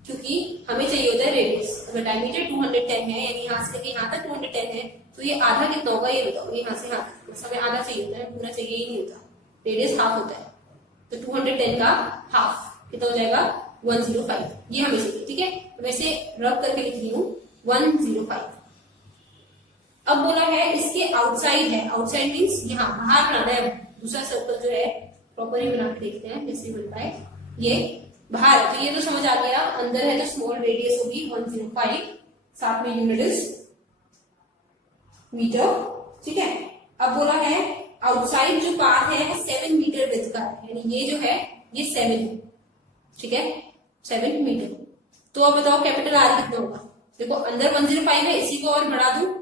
क्योंकि हमें चाहिए होता है रेडियस। अगर डायमीटर 210 है, यानी यहाँ से लेके यहाँ तक 210 है, तो ये आधा कितना होगा ये बताओ, यहाँ से यहाँ तक हमें आधा चाहिए होता है, पूरा चाहिए ही नहीं होता, रेडियस हाफ होता है, तो 210 का हाफ कितना हो जाएगा 105, ये हमें चाहिए, ठीक है। तो वैसे रब करके लिख रही हूँ 105। अब बोला है इसके आउटसाइड है, आउटसाइड मीन्स यहाँ बाहर बनाना है, दूसरा सर्कल जो है प्रॉपरली बना के देखते हैं जैसे बन पाए, ये बाहर है, तो ये तो समझ आ गया, अंदर है तो स्मॉल रेडियस होगी 105, साथ में यूनिट इज मीटर, ठीक है। अब बोला है आउटसाइड जो पाथ है वो 7 मीटर विड्थ का है, यानी ये जो है ये 7 है, ठीक है, 7 मीटर। तो अब बताओ कैपिटल आर कितना होगा, देखो अंदर 105 है, इसी को और बढ़ा दूं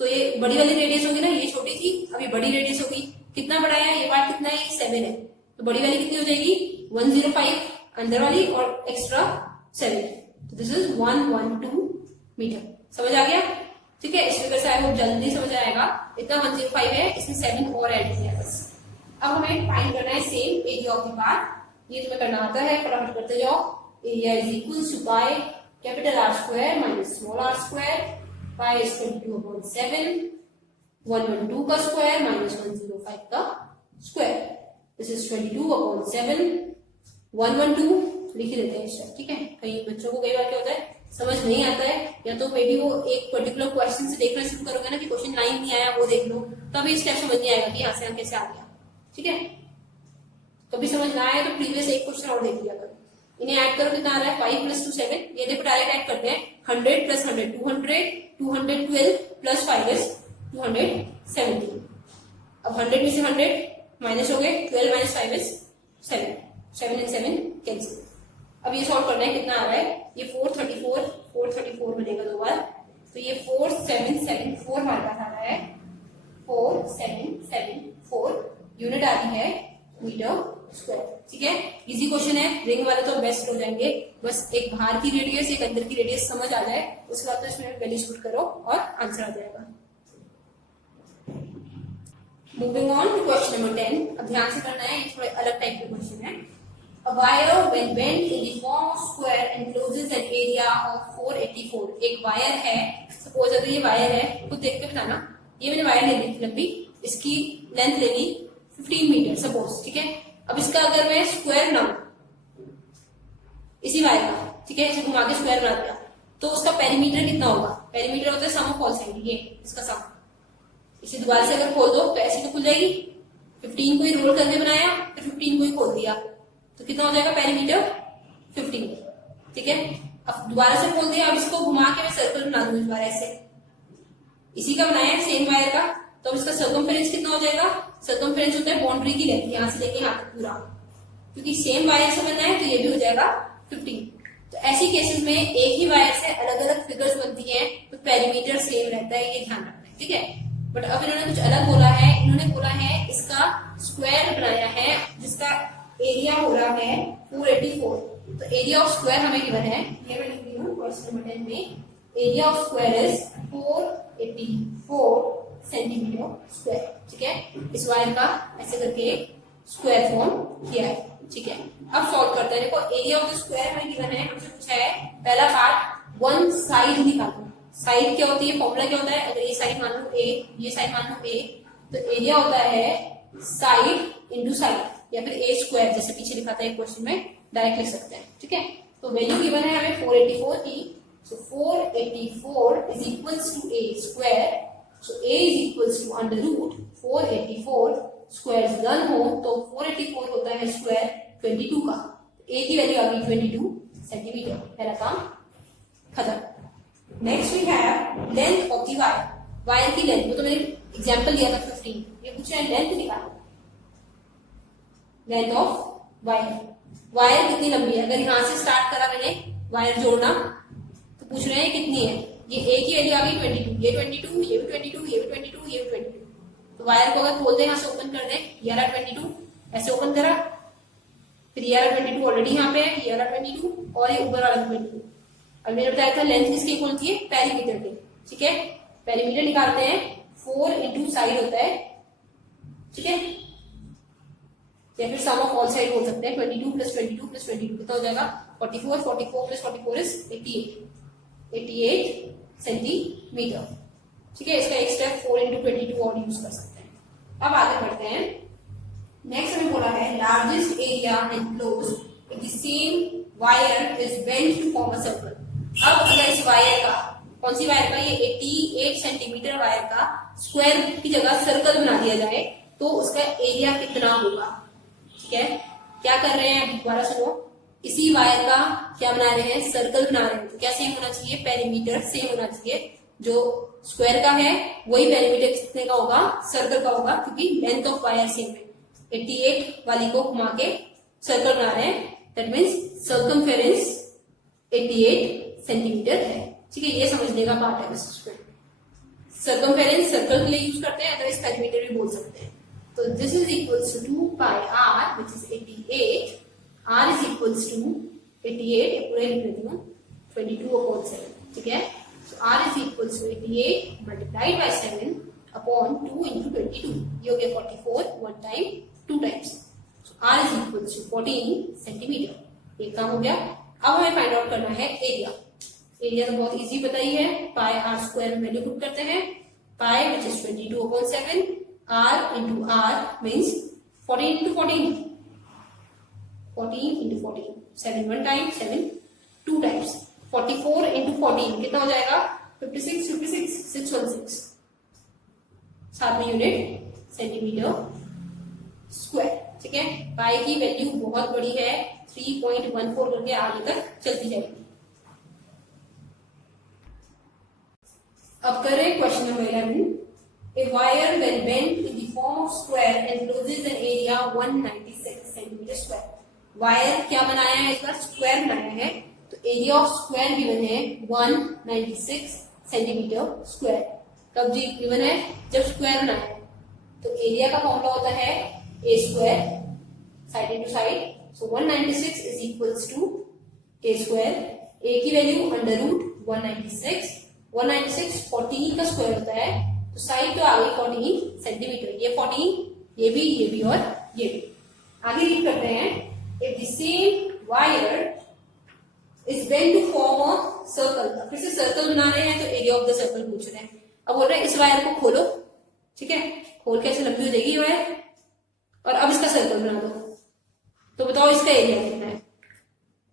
तो ये बड़ी वाली रेडियस होगी ना, ये छोटी थी, अभी बड़ी रेडियस होगी, कितना बड़ा है ये पार्ट, कितना है 7 है, तो बड़ी वाली कितनी हो जाएगी 105 अंदर वाली और एक्स्ट्रा 7, तो दिस इज 112 मीटर। समझ आ गया, ठीक है। इस फिगर से आई होप जल्दी समझ आएगा, इतना 105 है, इसमें 7 और ऐड किया बस। अब हमें फाइंड करना है same area of the part, ये तुम्हें करना आता है, फटाफट करते जाओ। Area is equal to pi capital R square minus small are square, pi is 22/7, 112 का स्क्वायर माइनस 105 का स्क्वायर, दिस इज 22/7, 112 लिख देते हैं स्टेप, ठीक है। कई बच्चों को कई बार क्या होता है समझ नहीं आता है, या तो मे बी वो एक पर्टिकुलर क्वेश्चन से देखना शुरू करोगे ना कि क्वेश्चन लाइन नहीं आया वो देख लो, तभी स्टेप समझ नहीं आएगा कि यहाँ से कैसे आ गया, ठीक है। कभी समझ ना आए तो प्रीवियस एक क्वेश्चन और देख लिया करो। इन्हें ऐड करो, कितना आ रहा है 5 + 2 7, ये देखो डायरेक्ट ऐड करते हैं, 100 + 100 200, 212 + 5 is 217। अब 100 में से 100 माइनस हो गए, 12 - 5 is 7, 7 and 7 कैंसिल। अब ये सॉल्व करना है, कितना आ रहा है, ये 434 बनेगा दो बार, तो ये 4774 हमारे पास आ रहा है, 4774 यूनिट आ रही है मीटर स्क्वायर, ठीक है। इजी क्वेश्चन है, रिंग वाले तो बेस्ट हो जाएंगे, बस एक बाहर की रेडियस एक अंदर की रेडियस समझ आ जाए, उसके बाद तो इसमें वैल्यू शूट करो और आंसर आ जाएगा। Moving on to question number 10। अब ध्यान से करना है, ये थोड़े अलग टाइप के क्वेश्चन है। A wire when bent in the form of square encloses an area of 484। एक वायर है, सपोज अगर ये वायर है, खुद देख के बताना, ये मैंने वायर ले ली लंबी, इसकी लेंथ ले ली 15 मीटर सपोज, ठीक है। अब इसका अगर मैं स्क्वायर बनाऊं इसी वायर का, ठीक है, इसे घुमा के स्क्वायर बना दिया, तो उसका पेरीमीटर कितना होगा, पेरीमीटर होता है सम ऑफ ऑल साइड, ये इसका सम, इसे दोबारा से अगर खोल दो तो ऐसे तो खुल जाएगी, 15 को ही रोल करके बनाया तो 15 को ही खोल दिया, तो कितना हो जाएगा पेरीमीटर 15, ठीक है। अब दोबारा से खोल दिया, अब इसको घुमा के मैं सर्कल बना दूंगी दोबारा ऐसे, इसी का बनाया सेम वायर का, तो अब इसका सर्कमफेरेंस कितना हो जाएगा, सर्कमफेरेंस होता है बाउंड्री की लेंथ, यहाँ से लेके यहाँ तक पूरा, क्योंकि सेम वायर से बनना है तो ये भी हो जाएगा 15। तो ऐसी केसेस में एक ही वायर से अलग अलग फिगर्स बनती हैं तो पेरीमीटर सेम रहता है, ये ध्यान रखना है, ठीक है। बट अब इन्होंने कुछ अलग बोला है, इन्होंने बोला है इसका स्क्वायर बनाया है जिसका एरिया हो रहा है 484, तो एरिया ऑफ स्क्वायर हमें गिवन है, ये मैं लिख रही हूँ क्वेश्चन नंबर 10 में, area of square is 484 centimetre square, ठीक है। इस वायर का ऐसे करके स्क्वायर फॉर्म किया है, ठीक है। अब सॉल्व करते हैं, देखो एरिया ऑफ द स्क्वायर में गिवन है, हमसे पूछा है पहला पार्ट वन साइड निकालो। साइड क्या होती है, फॉर्मूला क्या होता है, अगर ये साइड मान लो ए, ये साइड मान लो ए, तो एरिया होता है साइड इंटू साइड, या फिर ए स्क्वायर जैसे पीछे लिखा था एक क्वेश्चन में डायरेक्ट लिख सकते हैं, ठीक है। तो वैल्यू गिवन है हमें 484 की, so 484 is equals to A square, so A is equals to under root 484 square done हो तो 484 होता है स्क्वायर 22 का, ए की वैल्यू आ गई 22 सेंटीमीटर, पहला काम खत्म। Next we have length of the wire, wire की लेंथ, वो तो मैंने एग्जांपल दिया था 15, ये पूछ रहे हैं लेंथ निकालो, लेंथ ऑफ वायर, वायर कितनी लंबी है, अगर यहां से स्टार्ट करा मैंने वायर जोड़ना तो पूछ रहे हैं कितनी है, ये ए की वैल्यू आ गई 22, ये 22, ये भी 22, ये भी 22, ये भी 22, तो वायर को अगर खोल दे, यहां से ओपन कर दे, ये रहा 22, ऐसे ओपन करा, फिर ये रहा 22 ऑलरेडी यहाँ पे है, ये रहा 22 और ये ऊपर वाला 22। अब मैंने बताया था लेंथ किसकी इक्वल होती है, पेरीमीटर की, ठीक है। पेरीमीटर निकालते हैं, 4 इंटू साइड होता है, ठीक है, या फिर सम ऑफ ऑल साइड बोल सकते हैं, 22 प्लस 22 प्लस 22 कितना हो जाएगा 44, 44 प्लस 44 इज 88 सेंटीमीटर, ठीक है। इसका एक स्टेप 4 इंटू 22 और यूज कर सकते हैं। अब आगे बढ़ते हैं, नेक्स्ट हमें बोला है largest area enclose with the same wire is bent to form a circle. अब अगर इस वायर का, कौन सी वायर का, ये 88 सेंटीमीटर वायर का स्क्वायर की जगह सर्कल बना दिया जाए तो उसका एरिया कितना होगा, ठीक है। क्या कर रहे हैं, दोबारा सुनो, इसी वायर का क्या बना रहे हैं, सर्कल बना रहे हैं, तो क्या सेम होना चाहिए, पेरीमीटर सेम होना चाहिए, जो स्क्वायर का है वही पेरीमीटर कितने का होगा, सर्कल का होगा, क्योंकि लेंथ ऑफ वायर सेम है। 88 वाली को घुमा के सर्कल बना रहे हैं, दैट मीन्स सर्कमफेरेंस 88 सेंटीमीटर है, ठीक है। ये समझने का पार्ट है बस उसमें, सर्कमफेरेंस सर्कल के लिए यूज करते हैं, अदरवाइज पेरीमीटर भी बोल सकते हैं। तो this is equals to 2 pi R which is 88, r is equals to 88, पूरे लिख देती हूँ 22/7, ठीक है। So r is equals to 88 multiplied by 7 upon 2 into 22, ये हो गया 44 one time 2 times, so r is equals to 14 centimetre, ये काम हो गया। अब हमें फाइंड आउट करना है एरिया, एरिया तो बहुत इजी पता ही है, पाई आर स्क्वायर में वैल्यू पुट करते हैं, पाई which is 22/7, r into r means 14 into 14, 14 into 14, 7 one time, 7 2 times, 44 into 14 कितना हो जाएगा 56, 56, 616, साथ में यूनिट सेंटीमीटर स्क्वायर, ठीक है। पाई की वैल्यू बहुत बड़ी है, 3.14 करके आगे तक चलती जाएगी। अब करें question number 11, a wire when bent in the form of square encloses an area 196 centimetre square. Wire क्या बनाया है, इस बार स्क्वायर बनाया है, तो एरिया ऑफ स्क्वायर गिवन है 196 सेंटीमीटर स्क्वायर। कब जी गिवन है, जब स्क्वायर बनाया है, तो एरिया का फॉर्मूला होता है A square side into side, so 196 is equals to A square, A की वैल्यू अंडर रूट 196, 196 14 का स्क्वायर होता है, तो साइड तो आ गई 14 सेंटीमीटर, ये 14, ये भी और ये भी। आगे रीड करते हैं, if the same wire is bent to form a circle, फिर से सर्कल बना रहे हैं तो एरिया ऑफ द सर्कल पूछ रहे हैं। अब बोल रहे हैं इस वायर को खोलो, ठीक है, खोल के ऐसे लंबी हो जाएगी वायर, और अब इसका सर्कल बना दो, तो बताओ इसका एरिया कितना है।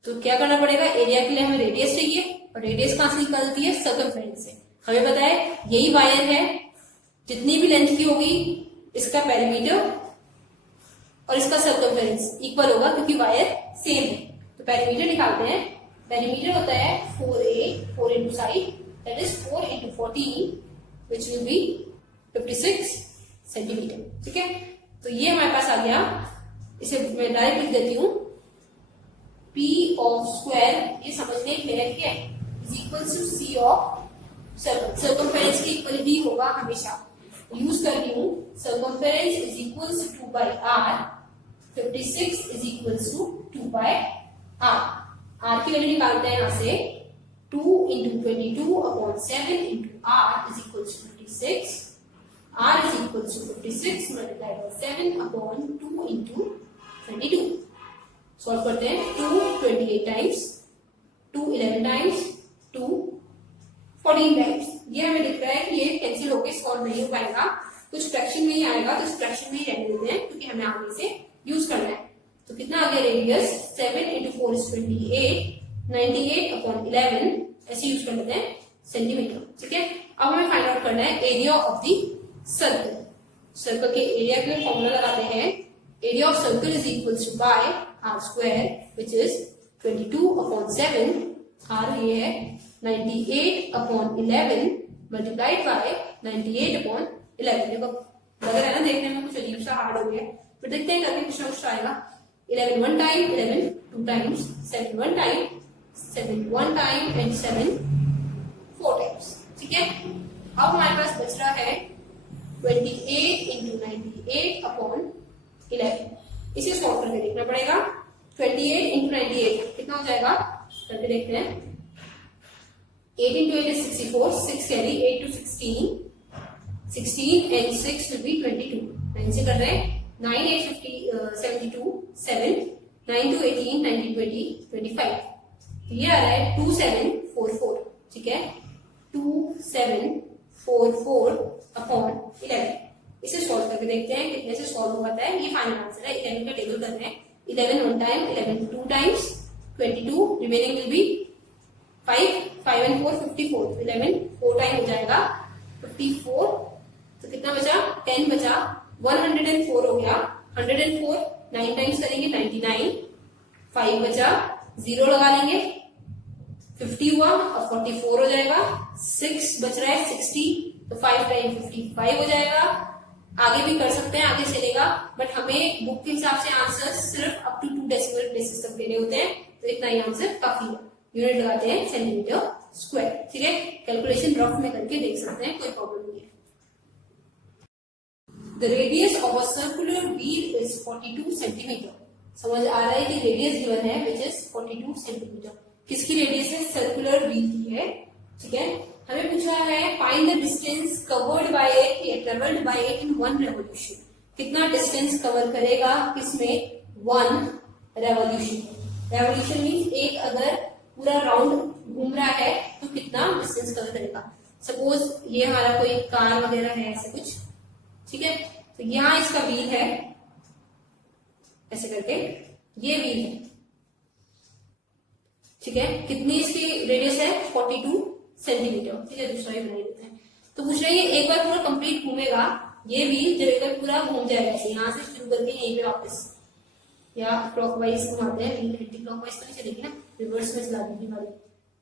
तो क्या करना पड़ेगा, एरिया के लिए हमें रेडियस चाहिए, और रेडियस कहां से निकलती है, सर्कमफेरेंस से। हमें पता है यही वायर है, जितनी भी लेंथ की होगी इसका पेरीमीटर और इसका सर्कमफेरेंस इक्वल होगा, क्योंकि वायर सेम है। तो पेरीमीटर निकालते हैं, पेरीमीटर होता है 4a, 4 into side, that is 4 into 14 which will be 56 centimetre, ठीक है। तो ये हमारे पास आ गया, इसे मैं डायरेक्ट लिख देती हूँ, P ऑफ स्क्वायर, ये समझने के लिए क्या है, is equal to C of circle, circumference के इक्वल ही होगा हमेशा, यूज कर रही हूँ, circumference is equal to 2 by r, 56 is equal to 2 by r, r की वैल्यू निकालते हैं यहाँ से, 2 into 22/7 into r is equal to 56, r is equal to 56 multiplied by 7 upon 2 into 22. Solve करते हैं, 2 28 टाइम्स, 2 11 टाइम्स, 2 14 टाइम्स। ये हमें दिख रहा है कि ये कैंसिल होकर सॉल्व नहीं हो पाएगा, कुछ फ्रैक्शन में ही आएगा, तो इस फ्रैक्शन में ही रहने देते हैं क्योंकि हमें आगे से यूज करना है। तो कितना आ गया रेडियस, 7 into 4 is 28, 98 upon 11 ऐसे यूज कर लेते हैं सेंटीमीटर। ठीक है, अब हमें फाइंड आउट करना है area of the circle. Circle के एरिया के लिए फॉर्मूला लगाते हैं, area of circle is equals to pi are square which is 22 upon 7, R ये है 98 अपॉन 11 मल्टीप्लाइड बाय 98 अपॉन 11। देखो लग रहा है ना देखने में कुछ अजीब सा हार्ड हो गया, फिर देखते हैं करके कुछ ना कुछ आएगा। 11 one time, 11 two times, 7 one time, 7 one time and 7 4 times। ठीक है, अब हमारे पास बच रहा है 28 into 98 अपॉन 11। इसे सॉल्व करके देखना पड़ेगा। 28 into 98 कितना हो जाएगा करके देखते हैं। 8 into 8 is 64, 6 carry 8 to 16, 16 and 6 will be 22। 9 से कर रहे हैं, 9 8 50 72 7, 9 to 18 19 20 25। ये आ रहा है 2744। ठीक है, 2744 अपॉन 11। इसे सॉल्व करके देखते हैं कितने से सॉल्व हो जाता है। ये फाइनल आंसर है। 11 का टेबल कर रहे हैं, 11 one time, 11 two times, 22, remaining will be 5, 5 and 4 54, 11 4 time हो जाएगा 54। तो कितना बचा, 10 बचा, 104 हो गया। 104 9 टाइम्स करेंगे 99, 5 बचा, 0 लगा लेंगे, 50 हुआ, अब 44 हो जाएगा। 6 बच रहा है 60, तो 5 टाइम 55 हो जाएगा। आगे भी कर सकते हैं, आगे चलेगा, बट हमें बुक के हिसाब से आंसर सिर्फ अप टू 2 डेसिमल प्लेसेस तक देने होते हैं, तो इतना ही आंसर काफी है। यूनिट लगाते हैं सेंटीमीटर स्क्वायर। ठीक है, कैलकुलेशन रफ में करके देख सकते हैं, कोई प्रॉब्लम नहीं है। The radius of a circular wheel is 42 centimetre. समझ आ रहा है कि रेडियस गिवन है विच इज 42 सेंटीमीटर। किसकी रेडियस है, सर्कुलर व्हील की है। ठीक है, हमें पूछा है find the distance covered by it या travelled by it in 1 revolution. कितना डिस्टेंस कवर करेगा किसमें, 1 रेवोल्यूशन। रेवोल्यूशन मीन्स एक अगर पूरा राउंड घूम रहा है तो कितना डिस्टेंस कवर करेगा। सपोज ये हमारा कोई कार वगैरह है ऐसा कुछ। ठीक है, तो यहाँ इसका व्हील है ऐसे करके, ये व्हील है। ठीक है, कितनी इसकी रेडियस है, 42 सेंटीमीटर। ठीक है, दूसरा ही बना देते हैं। तो पूछ रहे हैं एक बार पूरा कंप्लीट घूमेगा ये व्हील, जब एक बार पूरा घूम जाएगा ऐसे यहाँ से शुरू करके यहीं पे वापस, या क्लॉकवाइज घुमाते हैं, एंटी क्लॉकवाइज तो नहीं चलेगी ना, रिवर्स में चला देगी हमारी।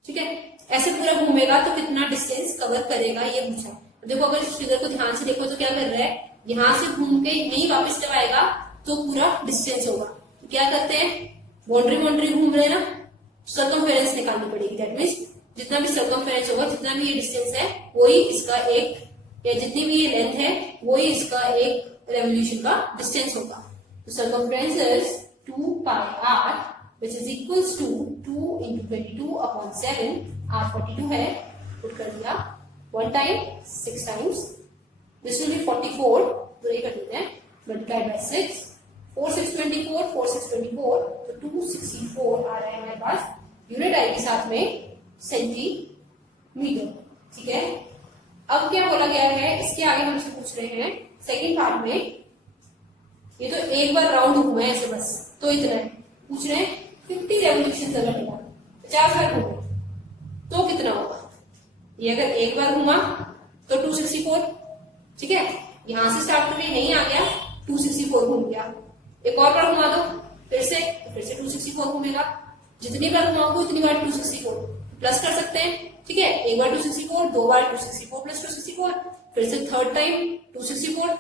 ठीक है, ऐसे पूरा घूमेगा तो कितना डिस्टेंस कवर करेगा ये पूछा। देखो अगर इस फिगर को ध्यान से देखो तो क्या कर रहा है, यहाँ से घूम के यहीं वापस जब आएगा तो पूरा डिस्टेंस होगा। तो क्या करते हैं, बाउंड्री घूम रहे हैं ना, सर्कमफेरेंस निकालनी पड़ेगी। दैट मीन्स जितना भी सर्कमफेरेंस होगा, जितना भी ये डिस्टेंस है, वही इसका एक, या जितनी भी ये लेंथ है वही इसका एक रेवोल्यूशन का डिस्टेंस होगा। तो circumference is 2 pi r which is equals to 2 into 22 upon 7, r 42 है, पुट कर दिया 1 time 6 times, this will be 44, तो ये कर देते हैं मल्टीप्लाइड बाय 6, 4 6 24, 4 6 24, तो 264 आ रहा है हमारे पास। यूनिट आएगी साथ में सेंटीमीटर। ठीक है, अब क्या बोला गया है, इसके आगे हमसे पूछ रहे हैं सेकंड पार्ट में, ये तो एक बार राउंड घूमा है ऐसे बस, तो इतना है। पूछ रहे हैं 50 रेवोल्यूशन अगर लेगा, 50 बार घूमे तो कितना होगा। ये अगर एक बार घूमा तो 264। ठीक है, यहां से स्टार्ट करके यहीं आ गया, 264 घूम गया। एक और बार घुमा दो फिर से 264 घूमेगा। जितनी बार घुमाओगे उतनी बार 264 प्लस कर सकते हैं। ठीक है, एक बार 264, 2 बार 264 प्लस 264, फिर से थर्ड टाइम 264।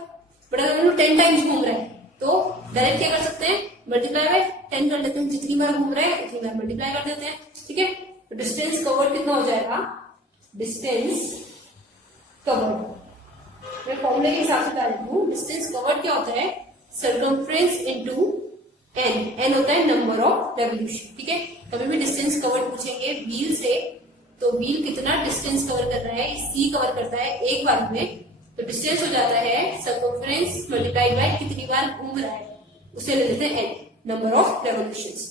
बट अगर हम 10 टाइम्स घूम रहे हैं तो डायरेक्ट क्या कर सकते हैं, मल्टीप्लाई बाय 10 कर लेते हैं। जितनी बार घूम रहे हैं उतनी बार मल्टीप्लाई कर देते हैं। ठीक है, तो डिस्टेंस कवर्ड कितना हो जाएगा, डिस्टेंस कवर्ड मैं फॉर्मूले के हिसाब से बता देती हूँ। डिस्टेंस कवर्ड क्या होता है, सर्कमफ्रेंस इनटू एन। एन होता है नंबर ऑफ रेवोल्यूशन। ठीक है, कभी भी डिस्टेंस कवर्ड पूछेंगे व्हील से, तो व्हील कितना डिस्टेंस कवर कर रहा है, सी कवर करता है एक बार में, तो डिस्टेंस हो जाता है सर्कमफ्रेंस मल्टीप्लाइड बाय कितनी बार घूम रहा है, उसे ले लेते हैं एन, नंबर ऑफ रेवोल्यूशंस।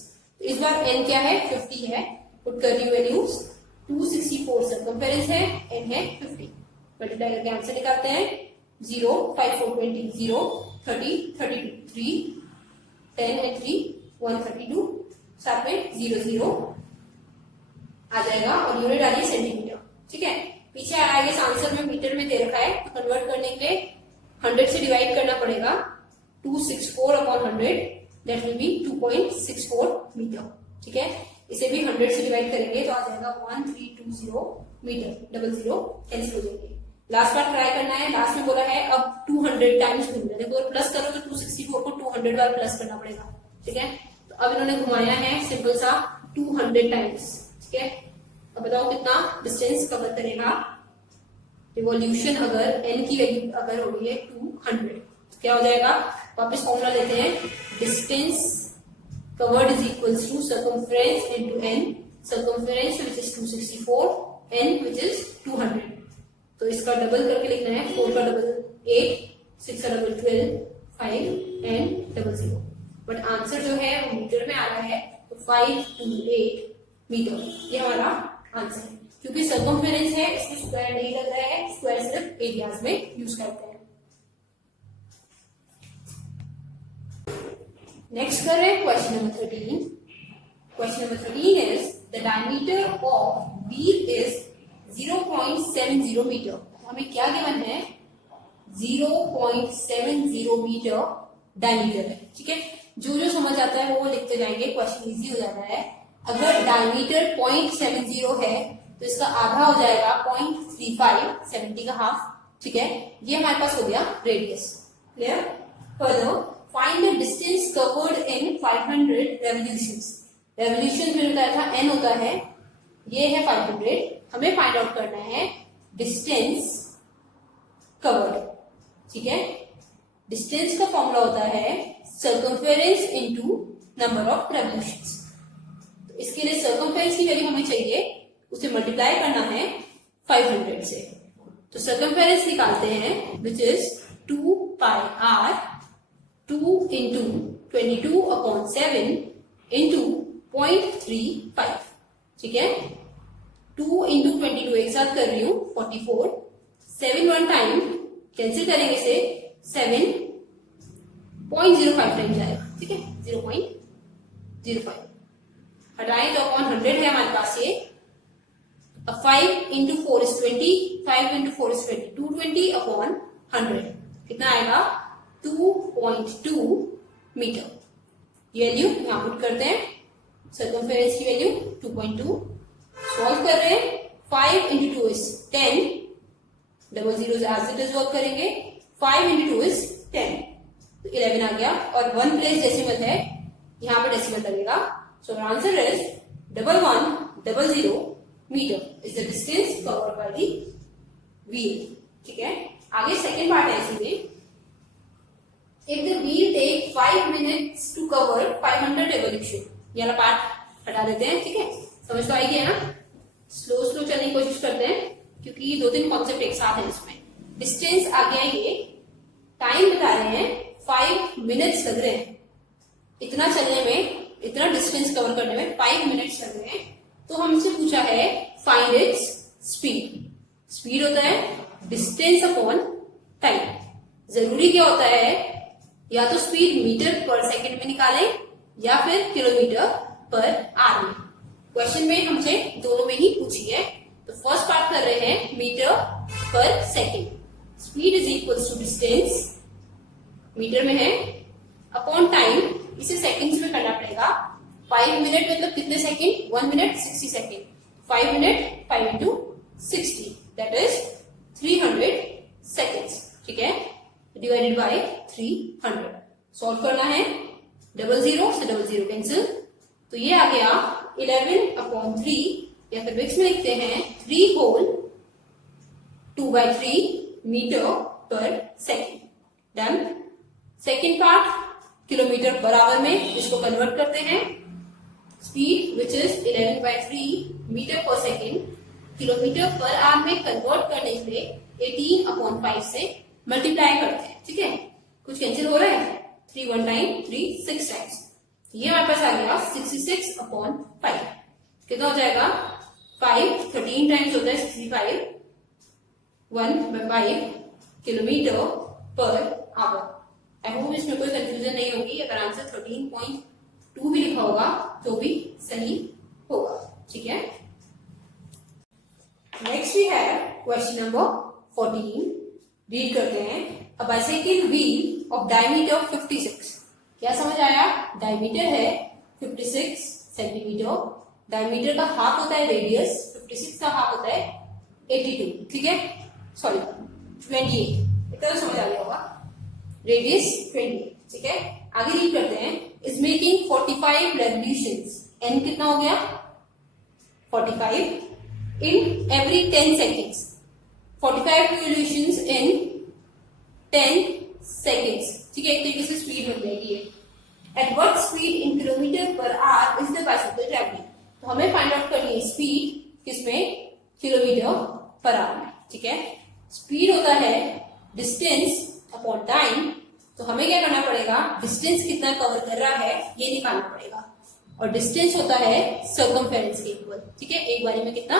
तो इस बार एन क्या है, 50 है। पुट कर रही वैल्यूज, 264 सर्कमफ्रेंस है, एन है 50, मल्टीप्लाई करके आंसर निकालते हैं 0, 5 4 20, 0, 30 32, 3 10 and 3 132, साथ में 0 0 आ जाएगा और यूनिट आ जाएगी सेंटीमीटर। ठीक है, पीछे आ रहा है इस आंसर में मीटर में दे रखा है, तो कन्वर्ट करने के लिए 100 से डिवाइड करना पड़ेगा। 264 upon 100 that will be 2.64 metre. ठीक है, इसे भी 100 से डिवाइड करेंगे तो आ जाएगा 1320 मीटर। 00 कैंसिल हो जाएंगे। लास्ट बार ट्राई करना है, लास्ट में बोला है अब 200 टाइम्स घूमना। देखो प्लस करोगे 264 को 200 बार प्लस करना पड़ेगा। ठीक है, तो अब इन्होंने घुमाया है सिंपल सा 200 टाइम्स। ठीक है, अब बताओ कितना डिस्टेंस कवर करेगा। रिवॉल्यूशन अगर n की वैल्यू अगर हो गई है 200 तो क्या हो जाएगा, वापस फॉर्मूला लेते हैं। Distance covered is equals to circumference into n, circumference which is 264, n which is 200। तो इसका डबल करके लिखना है। 4 का डबल 8, 6 का डबल 12, 5 एंड 00। बट आंसर जो है वो मीटर में आ रहा है, तो 528 मीटर ये हमारा आंसर है। क्योंकि सर्कमफेरेंस है इसमें स्क्वायर नहीं लग रहा है, स्क्वायर सिर्फ एरियाज में यूज करते हैं। नेक्स्ट कर रहे हैं question number 13। Question number 13 is the diameter of wheel is 0.70 metre. हमें क्या गिवन है, 0.70 मीटर डायमीटर है। ठीक है, जो जो समझ आता है वो लिखते जाएंगे, क्वेश्चन इजी हो जाता है। अगर डायमीटर 0.70 है तो इसका आधा हो जाएगा 0.35, 70 का हाफ। ठीक है, ये हमारे पास हो गया radius. Clear. Further find the distance covered in 500 revolutions. Revolution में बताया था n होता है, ये है 500। हमें फाइंड आउट करना है डिस्टेंस कवर्ड। ठीक है, डिस्टेंस का फॉर्मूला होता है circumference into number of revolutions. तो इसके लिए सर्कमफेरेंस की वैल्यू हमें चाहिए, उसे मल्टीप्लाई करना है 500 से। तो सर्कमफेरेंस निकालते हैं विच is 2 pi r 2 into 22 upon 7 into 0.35। ठीक है, 2 इंटू 22 एक साथ कर रही हूं 44, 7 वन टाइम कैंसिल करेंगे इसे 7.05 टाइम जाएगा। ठीक है, 0.05 हटाएं तो अपॉन 100 है हमारे पास ये। 5 into 4 is 20, 5 into 4 is 20, 220 upon 100 कितना आएगा 2.2 मीटर। ये वैल्यू यहां पुट करते हैं, सर्कमफेरेंस की वैल्यू 2.2। सॉल्व कर रहे हैं, 5 into 2 is 10, 00 as it is work करेंगे। 5 इंटू 2 इज 10, तो 11 आ गया और 1 प्लेस डेसिमल है, यहां पर डेसिमल लगेगा। So answer is 1100 metre is the distance covered by the wheel. ठीक है, आगे सेकेंड पार्ट है इसमें। If the wheel take 5 minutes to cover 500 revolution, ये वाला पार्ट हटा देते हैं। ठीक है, समझ तो आएगी है ना। स्लो स्लो चलने की कोशिश करते हैं क्योंकि 2-3 कॉन्सेप्ट एक साथ है इसमें। डिस्टेंस आ गया, ये टाइम बता रहे हैं 5 मिनट्स लग रहे हैं। इतना चलने में, इतना डिस्टेंस कवर करने में 5 मिनट्स लग रहे हैं। तो हमसे पूछा है फाइंड इट्स स्पीड। स्पीड होता है डिस्टेंस अपॉन टाइम। जरूरी क्या होता है, या तो स्पीड मीटर पर सेकंड में निकालें या फिर किलोमीटर पर आवर में। क्वेश्चन में हमसे दोनों में ही पूछी है, तो फर्स्ट पार्ट कर रहे हैं मीटर पर second. Speed is equal to distance, metre में है, अपॉन टाइम, इसे सेकंड्स में करना पड़ेगा। 5 मिनट मतलब कितने second, 1 minute 60 second. 5 minute 5 into 60 that is 300 seconds. ठीक है, डिवाइडेड बाय 300। सॉल्व करना है, 00 से 00 कैंसिल, तो ये आ गया 11 अपॉन 3, या फिर मिक्स में लिखते हैं 3 होल 2/3 मीटर पर second. Done. Second part kilometre per hour में, इसको कन्वर्ट करते हैं। स्पीड विच इज 11/3 मीटर पर सेकेंड, किलोमीटर पर आवर में कन्वर्ट करने के लिए 18 अपॉन 5 से मल्टीप्लाई करते हैं। ठीक है, कुछ कैंसिल हो रहा है, 3 1 टाइम 3 6 टाइम्स, ये हमारे पास आ गया 66 अपॉन 5। कितना हो जाएगा, 5 13 टाइम्स होता है 65, 1/5 kilometre per hour. I hope इसमें कोई कंफ्यूजन नहीं होगी। अगर आंसर 13.2 भी लिखा होगा तो भी सही होगा। ठीक है, next we have question number 14। Read करते हैं। A bicycle wheel of diameter 56। क्या समझ आया? डायमीटर है 56 सेंटीमीटर, डायमीटर का हाफ होता है रेडियस, 56 का हाफ होता है 82। ठीक है, सॉरी 28, इतना तो समझ आ गया होगा। रेडियस 28। ठीक है, आगे रीड करते हैं। Is making 45 revolutions. एन कितना हो गया? 45 in every 10 seconds. 45 revolutions in 10 seconds. ठीक है, एक तरीके से स्पीड बन जाएगी ये। At what speed in kilometer per hour is the bicycle traveling? तो हमें फाइंड आउट करनी है स्पीड किसमें? किलोमीटर पर आवर में। ठीक है, स्पीड होता है डिस्टेंस अपॉन टाइम। तो हमें क्या करना पड़ेगा? डिस्टेंस कितना कवर कर रहा है ये निकालना पड़ेगा, और डिस्टेंस होता है सर्कमफेरेंस के इक्वल। ठीक है, एक बारी में कितना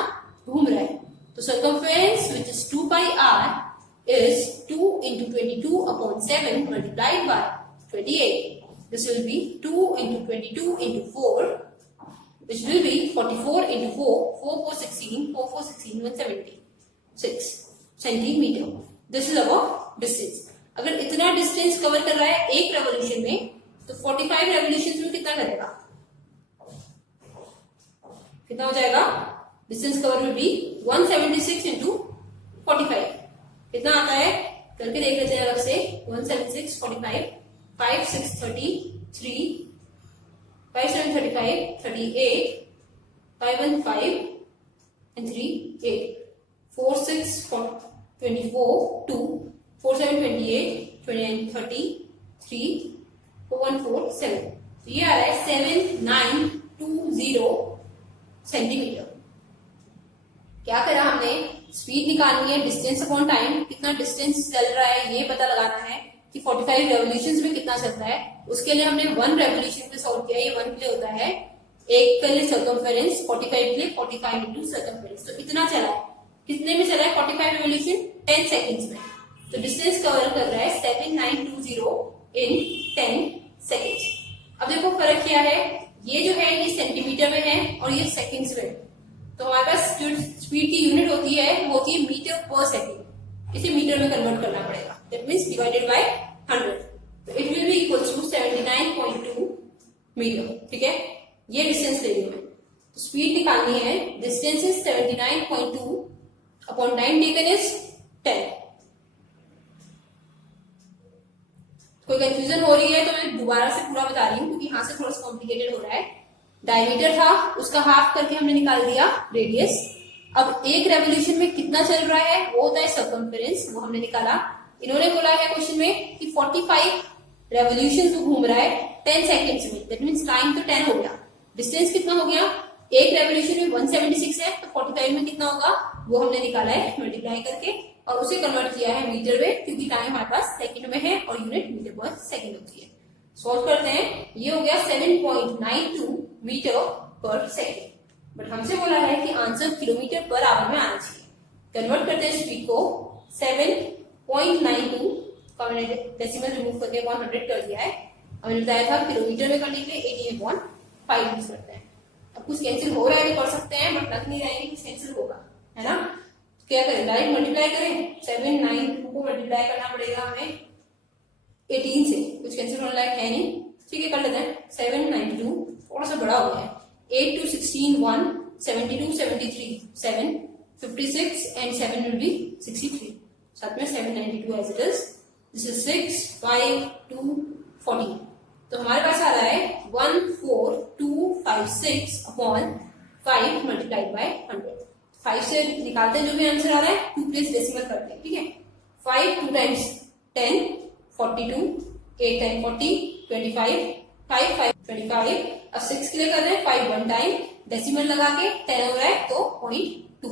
घूम रहा है। तो circumference which is 2 pi R is 2 into 22 upon 7 multiplied by 28. This will be 2 into 22 into 4, which will be 44 into 4, 4 4 16, 4 4 16, 176 centimeter. This is our distance. अगर इतना डिस्टेंस कवर कर रहा है एक रेवोल्यूशन में, तो 45 रेवोल्यूशन में कितना करेगा? कितना हो जाएगा? डिस्टेंस कवर में भी 176 into 45 कितना आता है? करके देख लेते हैं अलग से। 176 45 5 6 33 5 7 35 38 5 1 5 and 3 8 4 6 24 2 4 7 28 29 30 3 4 1 4 7। तो ये आ रहा है 7920 सेंटीमीटर। क्या करा हमने? स्पीड निकालनी है, डिस्टेंस अपॉन टाइम, कितना डिस्टेंस चल रहा है ये पता लगाना है कि 45 रेवोल्यूशंस में कितना चलता है। उसके लिए हमने 1 रेवोल्यूशन पे सॉल्व किया। ये 1 के लिए होता है, एक के लिए सर्कमफेरेंस, 45 के लिए 45 इंटू सर्कमफेरेंस। तो इतना चला है। कितने में चला है 45 रेवोल्यूशन? 10 सेकेंड्स में। तो डिस्टेंस कवर कर रहा है 7920 इन 10 सेकेंड्स। अब देखो फर्क क्या है, ये जो है ये सेंटीमीटर में है और ये सेकेंड्स में। तो हमारे पास जो स्पीड की यूनिट होती है वो होती है मीटर पर सेकेंड। इसे मीटर में कन्वर्ट करना पड़ेगा। That means divided by 100। तो it will be equal to 79.2 metre. ठीक है, ये डिस्टेंस ले रही हूं मैं। तो स्पीड निकालनी है, distance is 79.2 upon time taken is 10। कोई कंफ्यूजन हो रही है तो मैं दोबारा से पूरा बता रही हूँ, क्योंकि यहाँ से थोड़ा सा कॉम्प्लिकेटेड हो रहा है। डायमीटर था, उसका हाफ करके हमने निकाल दिया रेडियस। अब एक रेवोल्यूशन में कितना चल रहा है वो होता है सर्कमफेरेंस, वो हमने निकाला। इन्होंने बोला है क्वेश्चन में कि 45 रेवोल्यूशन जो घूम रहा है 10 सेकेंड्स में। दैट मींस टाइम तो 10 हो गया। डिस्टेंस कितना हो गया? एक रेवोल्यूशन में 176 है, तो 45 में कितना होगा वो हमने निकाला है मल्टीप्लाई करके, और उसे कन्वर्ट किया है मीटर में, क्योंकि टाइम हमारे पास सेकंड में है और यूनिट मीटर पर सेकंड होती है। सॉल्व करते हैं। ये हो गया 7.92 मीटर पर सेकंड। बट हमसे बोला है कि आंसर किलोमीटर पर आवर में आना चाहिए। कन्वर्ट करते हैं स्पीड को। 7.92 का मैंने डेसिमल रिमूव करके 100 कर दिया है। हमने बताया था किलोमीटर में करने के लिए 88.5 यूज करते हैं। अब कुछ कैंसिल हो रहा है कर सकते हैं, बट लग नहीं रहा है कि कुछ कैंसिल होगा, है ना। क्या करें? डायरेक्ट मल्टीप्लाई करें। 792 को मल्टीप्लाई करना पड़ेगा हमें 18 से। कुछ कैंसिल होने लायक है नहीं। ठीक है, कर लेते हैं। 792 थोड़ा सा बड़ा हो गया है। 8 2 16 1 72 73 7 56 एंड 7 विल बी 63। साथ में 792 as it is. This is 6 5 2 14। तो हमारे पास आ रहा है 14256 अपॉन 5 मल्टीप्लाइड बाय 100। 5 से निकालते हैं जो भी आंसर आ रहा है, 2 प्लेस डेसिमल करते हैं। ठीक है, 5 2 टाइम्स 10 42 8 टाइम 40 25 5 5 25। अब 6 के लिए कर रहे हैं 5 1 टाइम डेसिमल लगा के 10 हो रहा है तो 0.2।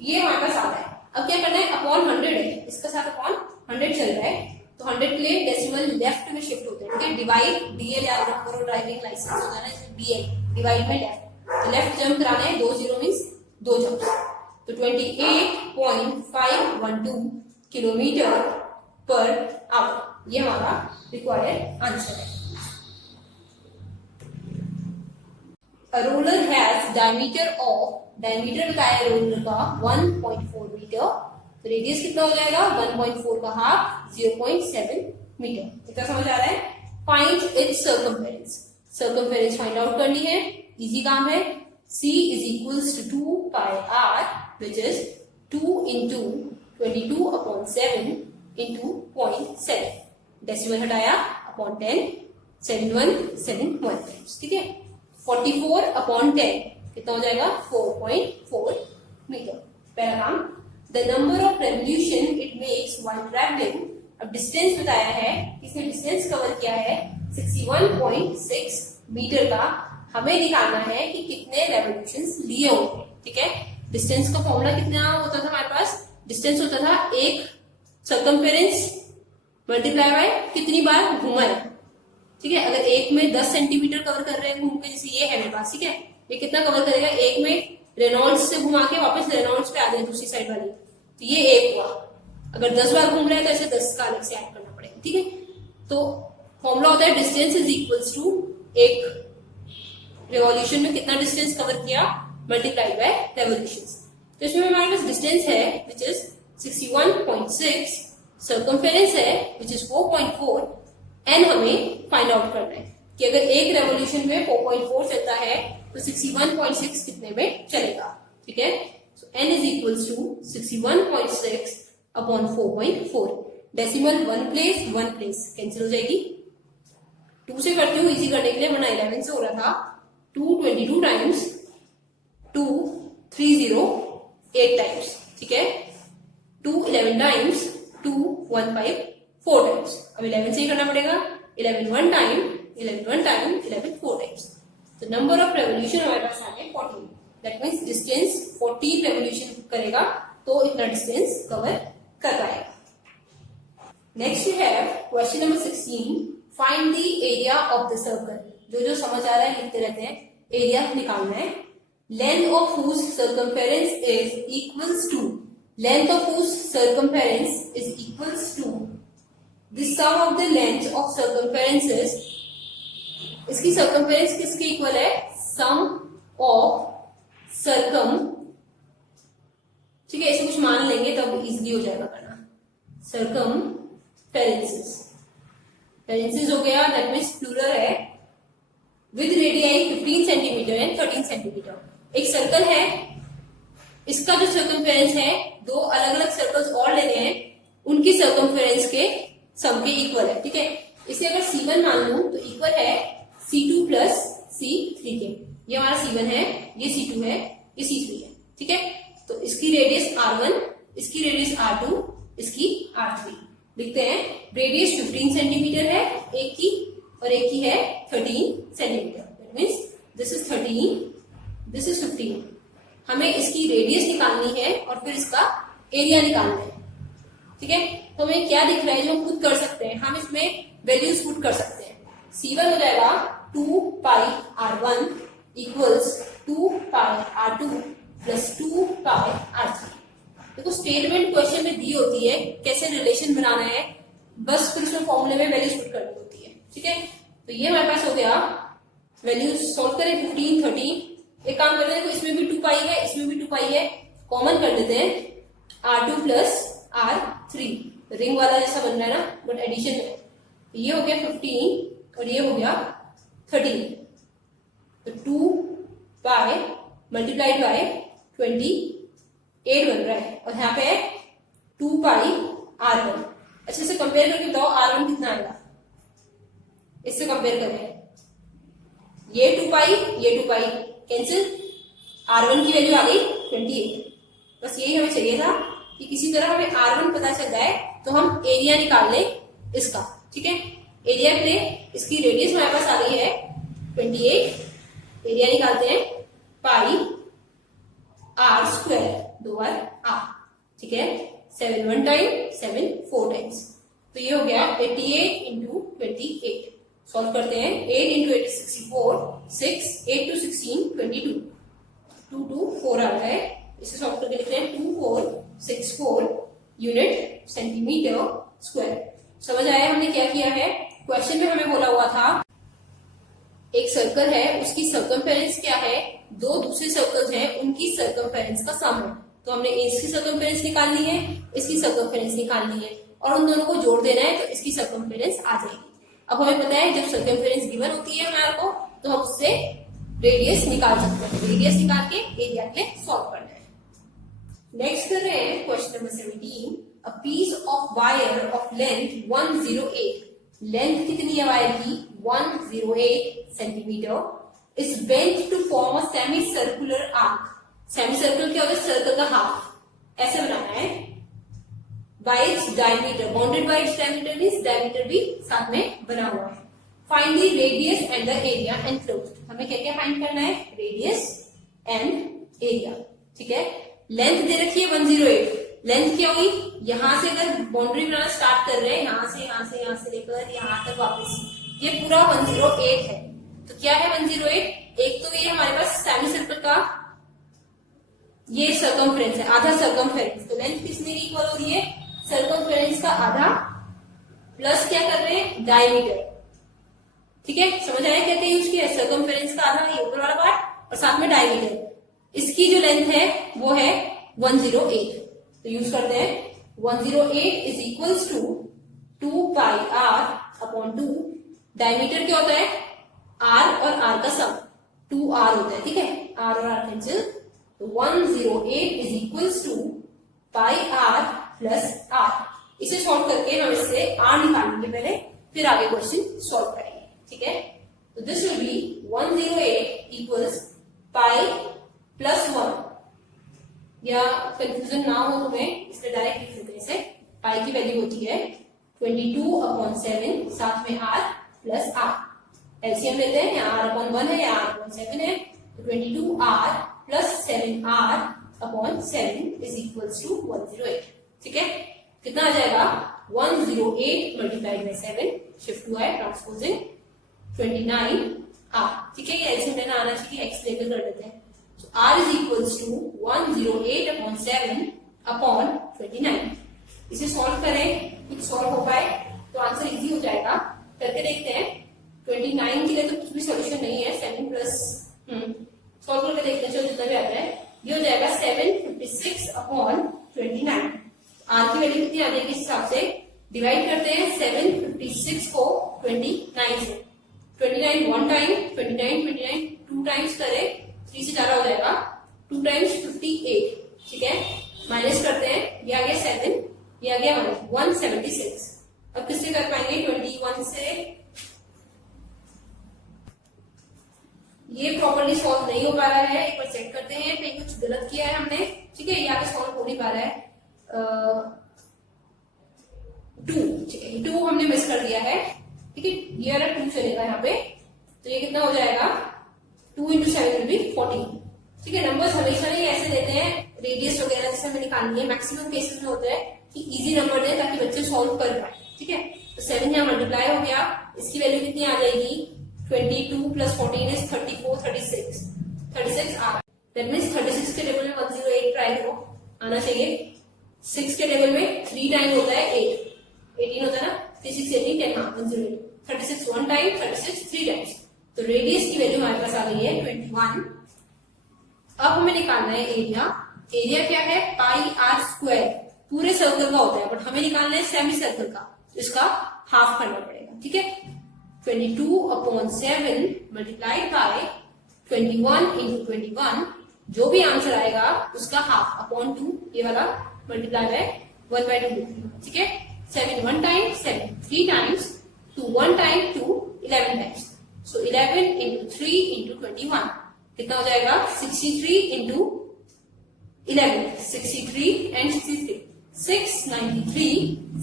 ये हमारे पास आ रहा है। अब क्या करना है? अपॉन 100 है, इसका साथ अपॉन 100 चल रहा है, तो 100 के लिए डेसिमल लेफ्ट में शिफ्ट होते हैं। ठीक है, डिवाइड डीएल याद रखो, ड्राइविंग लाइसेंस होता है ना, डीएल डिवाइड में लेफ्ट। तो लेफ्ट जंप कराना है, 2 0 मींस 2 जंप। तो 28.512 किलोमीटर पर आवर। ये हमारा रिक्वायर्ड आंसर है। A ruler has diameter बताया रोलर का 1.4 मीटर, तो रेडियस कितना हो जाएगा 1.4 का हाफ 0.7 मीटर। इतना समझ आ रहा है। Find its circumference find out करनी है, इजी काम है। C is equals to 2 pi r which is 2 into 22 upon 7 into 0.7, decimal हटाया अपॉन 10, 7171 टाइम्स, ठीक है। 44 अपॉन 10 कितना हो जाएगा 4.4 मीटर। पहला काम, the number of revolution it makes while travelling. अब डिस्टेंस बताया है, इसने डिस्टेंस कवर किया है 61.6 मीटर का। हमें निकालना है कि कितने रेवोल्यूशंस लिए होंगे, ठीक है। डिस्टेंस का फॉर्मूला कितना होता था हमारे पास, डिस्टेंस होता था एक सर्कमफेरेंस मल्टीप्लाई बाय कितनी बार घूमा है, ठीक है। अगर एक में 10 सेंटीमीटर कवर कर रहे हैं घूम के, जैसे ये है मेरे पास, ठीक है, ये कितना कवर करेगा, एक में रेनॉल्ड्स से घुमा के वापस रेनॉल्ड्स पे आ जाए दूसरी साइड वाली, तो ये एक हुआ। अगर 10 बार घूम रहे हैं तो ऐसे 10 का अलग से ऐड करना पड़ेगा, ठीक है। तो फॉर्मूला होता है डिस्टेंस इज इक्वल्स टू एक रेवोल्यूशन में कितना डिस्टेंस कवर किया मल्टीप्लाइड बाय रेवोल्यूशंस। तो इसमें हमारे पास डिस्टेंस है विच इज 61.6, सर्कमफेरेंस है विच इज 4.4, एन हमें फाइंड आउट करना है कि अगर एक रेवोल्यूशन में 4.4 चलता है तो 61.6 कितने में चलेगा, ठीक है। So N is equals to 61.6 upon 4.4, decimal one place cancel हो जाएगी। 2 से करती हूँ इजी करने के लिए, वरना 11 से हो रहा था। 222 टाइम्स 2308 टाइम्स, ठीक है। 211 टाइम्स 2154 टाइम्स। अब 11 से ही करना पड़ेगा, 11 1 टाइम 11 4 टाइम्स। तो नंबर ऑफ रेवोल्यूशन हमारे पास आ गए 14। दैट मीन्स डिस्टेंस 14 रेवोल्यूशन करेगा तो इतना डिस्टेंस कवर कर पाएगा। नेक्स्ट है question number 16, find the area of the circle. जो समझ आ रहा है लिखते रहते हैं, एरिया निकालना है। Length of whose circumference is equals to, length of whose circumference is equals to the sum of the length of circumferences. इसकी सर्कमफेरेंस किसके इक्वल है, सम ऑफ सर्कम, ठीक है। इसे कुछ मान लेंगे तब इजीली हो जाएगा करना। सर्कमफेरेंसेस, फेरेंसेस हो गया, दैट मीन्स प्लूरल है, with radii 15 centimetre and 13 centimetre. एक सर्कल है, इसका जो सर्कमफेरेंस है, दो अलग अलग सर्कल्स और लेने हैं, उनकी सर्कमफेरेंस के सम के इक्वल है, ठीक है। इसे अगर C1 मान लूं तो इक्वल है C2 प्लस C3 के। ये हमारा C1 है, ये C2 है, ये C3 है, ठीक है। तो इसकी रेडियस R1, इसकी रेडियस R2, इसकी R3 लिखते हैं। रेडियस 15 सेंटीमीटर है एक की, और एक की है 13 centimetre. That means this is 13, this is 15। हमें इसकी रेडियस निकालनी है और फिर इसका एरिया निकालना है, ठीक है। तो हमें क्या दिख रहा है जो हम खुद कर सकते हैं, हम इसमें वैल्यूज पुट कर सकते हैं। C1 हो जाएगा 2 पाई R1 इक्वल्स 2 पाई R2 प्लस 2 पाई R3। देखो स्टेटमेंट क्वेश्चन में दी होती है, कैसे रिलेशन बनाना है, बस फिर उसमें फॉर्मूले में वैल्यूज पुट करनी होती है, ठीक है। तो ये हमारे पास हो गया, वैल्यूज सॉल्व करें 15 13। एक काम करते हैं, तो इसमें भी 2 पाई है, इसमें भी 2 पाई है, कॉमन कर लेते हैं। R2 प्लस R3 रिंग वाला जैसा बन रहा है ना, बट एडिशन है। तो ये हो गया 15 और ये हो गया 13। तो 2 पाई मल्टीप्लाइड बाय 28 बन रहा है, और यहाँ पे है 2 पाई R1। अच्छे से कंपेयर करके बताओ R1 कितना आएगा, इससे कंपेयर करें। ये 2 पाई, ये 2 पाई कैंसिल, R1 की वैल्यू आ गई 28। बस यही हमें चाहिए था कि किसी तरह हमें R1 पता चल जाए तो हम एरिया निकाल लें इसका, ठीक है। एरिया के लिए इसकी रेडियस हमारे पास आ गई है 28, एरिया निकालते हैं पाई R स्क्वायर, 2 बार R, ठीक है। 7 1 टाइम 7 4 टाइम्स, तो ये हो गया 88 इंटू 28। सॉल्व करते हैं, 8 इंटू 8 64, 6 8 टू 16 22, 2 2 4 आ गए। इसे सॉल्व करके लिखते हैं 2464 यूनिट सेंटीमीटर स्क्वायर। समझ आया हमने क्या किया है? क्वेश्चन में हमें बोला हुआ था एक सर्कल है, उसकी सर्कमफेरेंस क्या है, दो दूसरे सर्कल्स हैं उनकी सर्कमफेरेंस का सम है। तो हमने इसकी सर्कमफेरेंस निकालनी है, इसकी सर्कमफेरेंस निकालनी है और उन दोनों को जोड़ देना है, तो इसकी सर्कमफेरेंस आ जाएगी। अब हमें पता है जब सर्कमफेरेंस गिवन होती है हमारे को, तो हम उससे रेडियस निकाल सकते हैं। रेडियस निकाल के एरिया के लिए सॉल्व करना है। नेक्स्ट कर रहे हैं question number 17। A piece of wire of length 108, length कितनी है वायर की? 108 centimetre is bent to form a semi circular arc. Semi circle क्या होता है? सर्कल का हाफ ऐसे बनाना है। By its diameter, bounded by its diameter means diameter भी साथ में बना हुआ है। Find the radius and the area enclosed. हमें क्या क्या फाइंड करना है? Radius and area. ठीक है, लेंथ दे रखी है 108। लेंथ क्या हुई? यहां से अगर बाउंड्री बनाना स्टार्ट कर रहे हैं, यहां से लेकर यहां तक वापस, ये पूरा 108 है। तो क्या है 108? एक तो ये हमारे पास सेमी सर्कल का ये सर्कमफ्रेंस है, आधा सर्कमफ्रेंस। तो लेंथ किसमें इक्वल हो रही है? सर्कमफ्रेंस का आधा प्लस क्या कर रहे हैं? डायमीटर। ठीक है, समझ आया क्या क्या यूज किया? सर्कमफ्रेंस का आधा, ये ऊपर वाला पार्ट, और साथ में डायमीटर। इसकी जो लेंथ है वो है 108। तो यूज करते हैं 108 is equals to 2 pi r upon 2। Diameter क्या होता है? r और r का सम 2r होता है। ठीक है, r और r कैंसिल, तो 108 is equals to pi r plus r। इसे सॉल्व करके हम इससे r निकालेंगे पहले, फिर आगे क्वेश्चन सॉल्व करेंगे। ठीक है, तो this will be 108 equals pi plus 1, या कंफ्यूजन ना हो तुम्हें इसलिए डायरेक्ट लिख लेते हैं इसे। पाई की वैल्यू होती है 22/7, साथ में r प्लस r। एलसीएम लेते हैं, यहाँ r अपॉन 1 है, यहाँ r अपॉन 7 है, तो 22r plus 7r upon 7 is equals to 108। ठीक है, कितना आ जाएगा? 108 मल्टीप्लाइड बाई 7, शिफ्ट हुआ है ट्रांसपोजिंग 29r। ठीक है, ये एलसीएम लेना आना चाहिए, x लेकर कर देते हैं। So r is equals to 108 upon 7 upon 29। इसे सॉल्व करें, कुछ सॉल्व हो पाए तो आंसर इजी हो जाएगा। करके देखते हैं। 29 के लिए तो कुछ भी सॉल्यूशन नहीं है, 7 प्लस सॉल्व करके देखते हैं, चलो जितना भी आता है। ये हो जाएगा 756 अपॉन 29। r की वैल्यू कितनी आ जाएगी इस हिसाब से? डिवाइड करते हैं 756 को 29 से। 29 वन टाइम, 29 टू टाइम्स करें, 3 से ज्यादा हो जाएगा, 2 टाइम्स 58। ठीक है, माइनस करते हैं, ये आ गया 7, ये आ गया 176। अब किससे कर पाएंगे? 21 से। ये प्रॉपर्ली सॉल्व नहीं हो पा रहा है, एक बार चेक करते हैं, कहीं कुछ गलत किया है हमने। ठीक है, यहाँ पे सॉल्व हो नहीं पा रहा है। 2, ठीक है, 2 हमने मिस कर दिया है। ठीक है, ये वाला 2 चलेगा यहाँ पे, तो ये कितना हो जाएगा? 2 into 7 will be 14। ठीक है, नंबर्स हमेशा नहीं ऐसे देते हैं, रेडियस वगैरह जैसे हमें निकालनी है। मैक्सिमम केसेस में होता है कि इजी नंबर दें ताकि बच्चे सॉल्व कर पाए। ठीक है, तो 7 यहाँ मल्टीप्लाई हो गया, इसकी वैल्यू कितनी आ जाएगी? 22 प्लस 14 इज 34, 36 आ। दैट मीन्स 36 के टेबल में 108 ट्राई करो, आना चाहिए। 6 के टेबल में 3 टाइम होता है 8, 18 होता है ना, 3 6 18 10, हाँ 108। 36 1 टाइम, 36 3 टाइम्स। तो रेडियस की वैल्यू हमारे पास आ गई है 21। अब हमें निकालना है एरिया। एरिया क्या है? पाई r स्क्वायर। पूरे सर्कल का होता है, बट हमें निकालना है सेमी सर्कल का, तो इसका हाफ करना पड़ेगा। ठीक है, 22/7 मल्टीप्लाइड बाय 21 into 21, जो भी आंसर आएगा उसका हाफ अपॉन 2, ये वाला मल्टीप्लाई बाय 1/2। ठीक है, 7 1 time, 7 3 times, 2 1 time, 2 11 times. So 11 into 3 into 21 कितना हो जाएगा? 63 into 11, 63 and 63, 693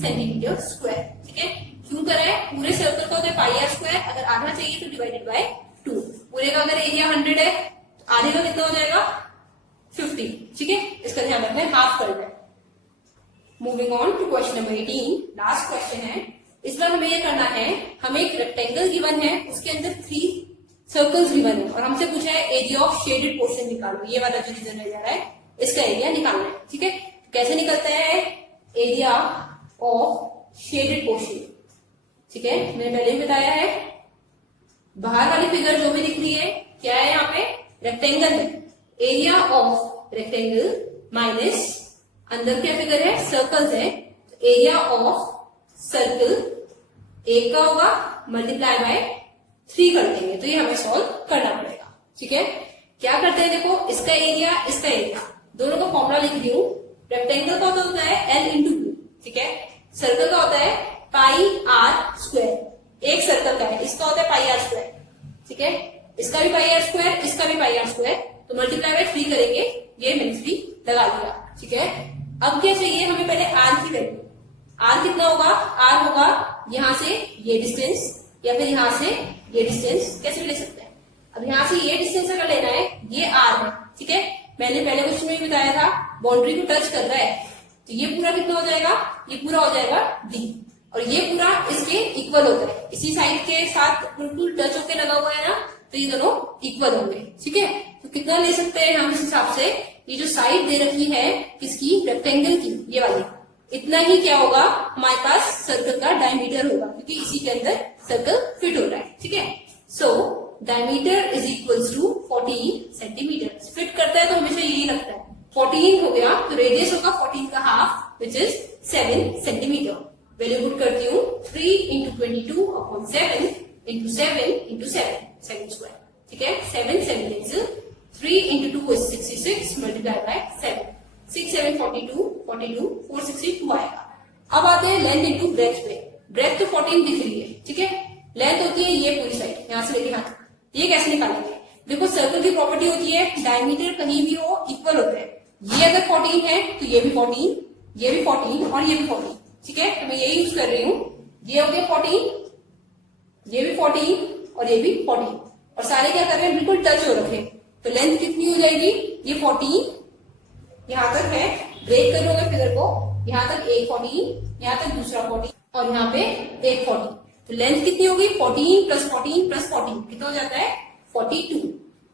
सेंटीमीटर स्क्वायर। ठीक है, क्यों करा है? पूरे सर्कल का होता है पाई आर स्क्वायर, अगर आधा चाहिए तो डिवाइडेड बाय 2। पूरे का अगर एरिया 100 है, आधे का कितना हो जाएगा? 50। ठीक है, इसका ध्यान रखना है, हाफ करना है। Moving on to question number 18, last question है। इस बार हमें ये करना है, हमें एक रेक्टेंगल गिवन है, उसके अंदर 3 सर्कल्स गिवन है, और हमसे पूछा है एरिया ऑफ शेडेड पोर्शन निकालो। ये वाला जो रीजन रह जा रहा है, इसका एरिया निकालना है। ठीक है, कैसे निकलता है? Area of shaded portion. ठीक है, मैंने पहले ही बताया है। बाहर वाली फिगर जो भी दिख रही है क्या है, यहाँ पे रेक्टेंगल है, एरिया ऑफ रेक्टेंगल माइनस अंदर क्या फिगर है, सर्कल्स है, एरिया ऑफ सर्कल एक का होगा मल्टीप्लाई बाय 3 कर देंगे, तो ये हमें सॉल्व करना पड़ेगा। ठीक है, क्या करते हैं, देखो इसका एरिया दोनों का फॉर्मूला लिख रही हूँ। रेक्टेंगल का होता है L इंटू क्यू। ठीक है, सर्कल का होता है पाई आर स्क्वायर, एक सर्कल का है, इसका होता है पाई आर स्क्वायर। ठीक है, इसका भी पाई आर स्क्वायर, इसका भी पाई आर स्क्वायर, तो मल्टीप्लाई बाय 3 करेंगे, ये मैंने 3 लगा दिया। ठीक है, अब क्या चाहिए हमें, पहले आर की वैल्यू। आर कितना होगा, आर होगा यहां से ये डिस्टेंस या फिर यहां से ये डिस्टेंस, कैसे भी ले सकते हैं। अब यहां से ये डिस्टेंस अगर लेना है, ये आर है। ठीक है, मैंने पहले क्वेश्चन में भी बताया था बाउंड्री को टच कर रहा है, तो ये पूरा कितना हो जाएगा, ये पूरा हो जाएगा डी, और ये पूरा इसके इक्वल होता है, इसी साइड के साथ बिल्कुल टच होके लगा हुआ है ना, तो ये दोनों इक्वल होंगे। ठीक है, तो कितना ले सकते हैं हम इस हिसाब से, ये जो साइड दे रखी है किसकी, रेक्टेंगल की, ये वाली, इतना ही क्या होगा हमारे पास सर्कल का डायमीटर होगा, क्योंकि इसी के अंदर सर्कल फिट हो रहा है। ठीक है, so diameter is equals to 14 centimetre. Fit करता है तो हमेशा यही लगता है, 14 हो गया तो रेडियस होगा 14 का half which is 7 centimetre. Value put करती हूँ, 3 into 22 upon 7 into 7 into 7 square. ठीक है, 7 3 इंटू 2 इज 66 मल्टीप्लाई बाय 7, 6 7 42 42 462 आएगा। अब आते हैं लेंथ इंटू ब्रेथ पे। ब्रेथ तो 14 दिख रही है। ठीक है, लेंथ होती है ये पूरी साइड, यहां से लेके यहां तक। ये कैसे निकालेंगे, देखो सर्कल की प्रॉपर्टी होती है डायमीटर कहीं भी हो इक्वल होते हैं। ये अगर 14 है तो ये भी 14, ये भी 14 और ये भी 14। ठीक है, तो मैं यही यूज कर रही हूँ, ये हो गया 14, ये भी 14 और ये भी 14, और सारे क्या कर रहे हैं, बिल्कुल टच हो रखे। तो लेंथ कितनी हो जाएगी, ये 14 यहां तक है, ब्रेक कर लोगे फिगर को, यहां तक एक 14, यहां तक दूसरा 14 और यहाँ पे एक 14, तो लेंथ कितनी होगी, 14 प्लस 14 प्लस 14 कितना हो जाता है, 42।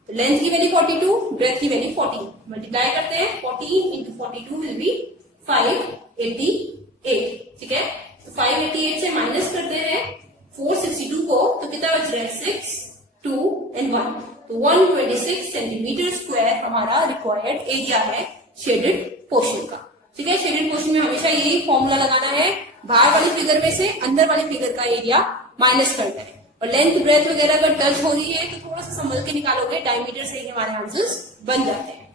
तो लेंथ की वैल्यू 42, ब्रेथ की वैल्यू 14, मल्टीप्लाई करते हैं, 14 इंटू 42 विल बी 588। ठीक है, तो 588 से माइनस करते हैं 462 को, तो कितना बच रहा है, 6 2 and 1, तो 126 सेंटीमीटर स्क्वायर हमारा रिक्वायर्ड एरिया है शेडेड पोर्शन का। ठीक है, शेडेड पोर्शन में हमेशा यही फॉर्मूला लगाना है, बाहर वाली फिगर में से अंदर वाली फिगर का एरिया माइनस करना है, और लेंथ ब्रेथ वगैरह अगर टच हो रही है तो थोड़ा सा संभल के निकालोगे, डायमीटर से ही हमारे आंसर्स बन जाते हैं।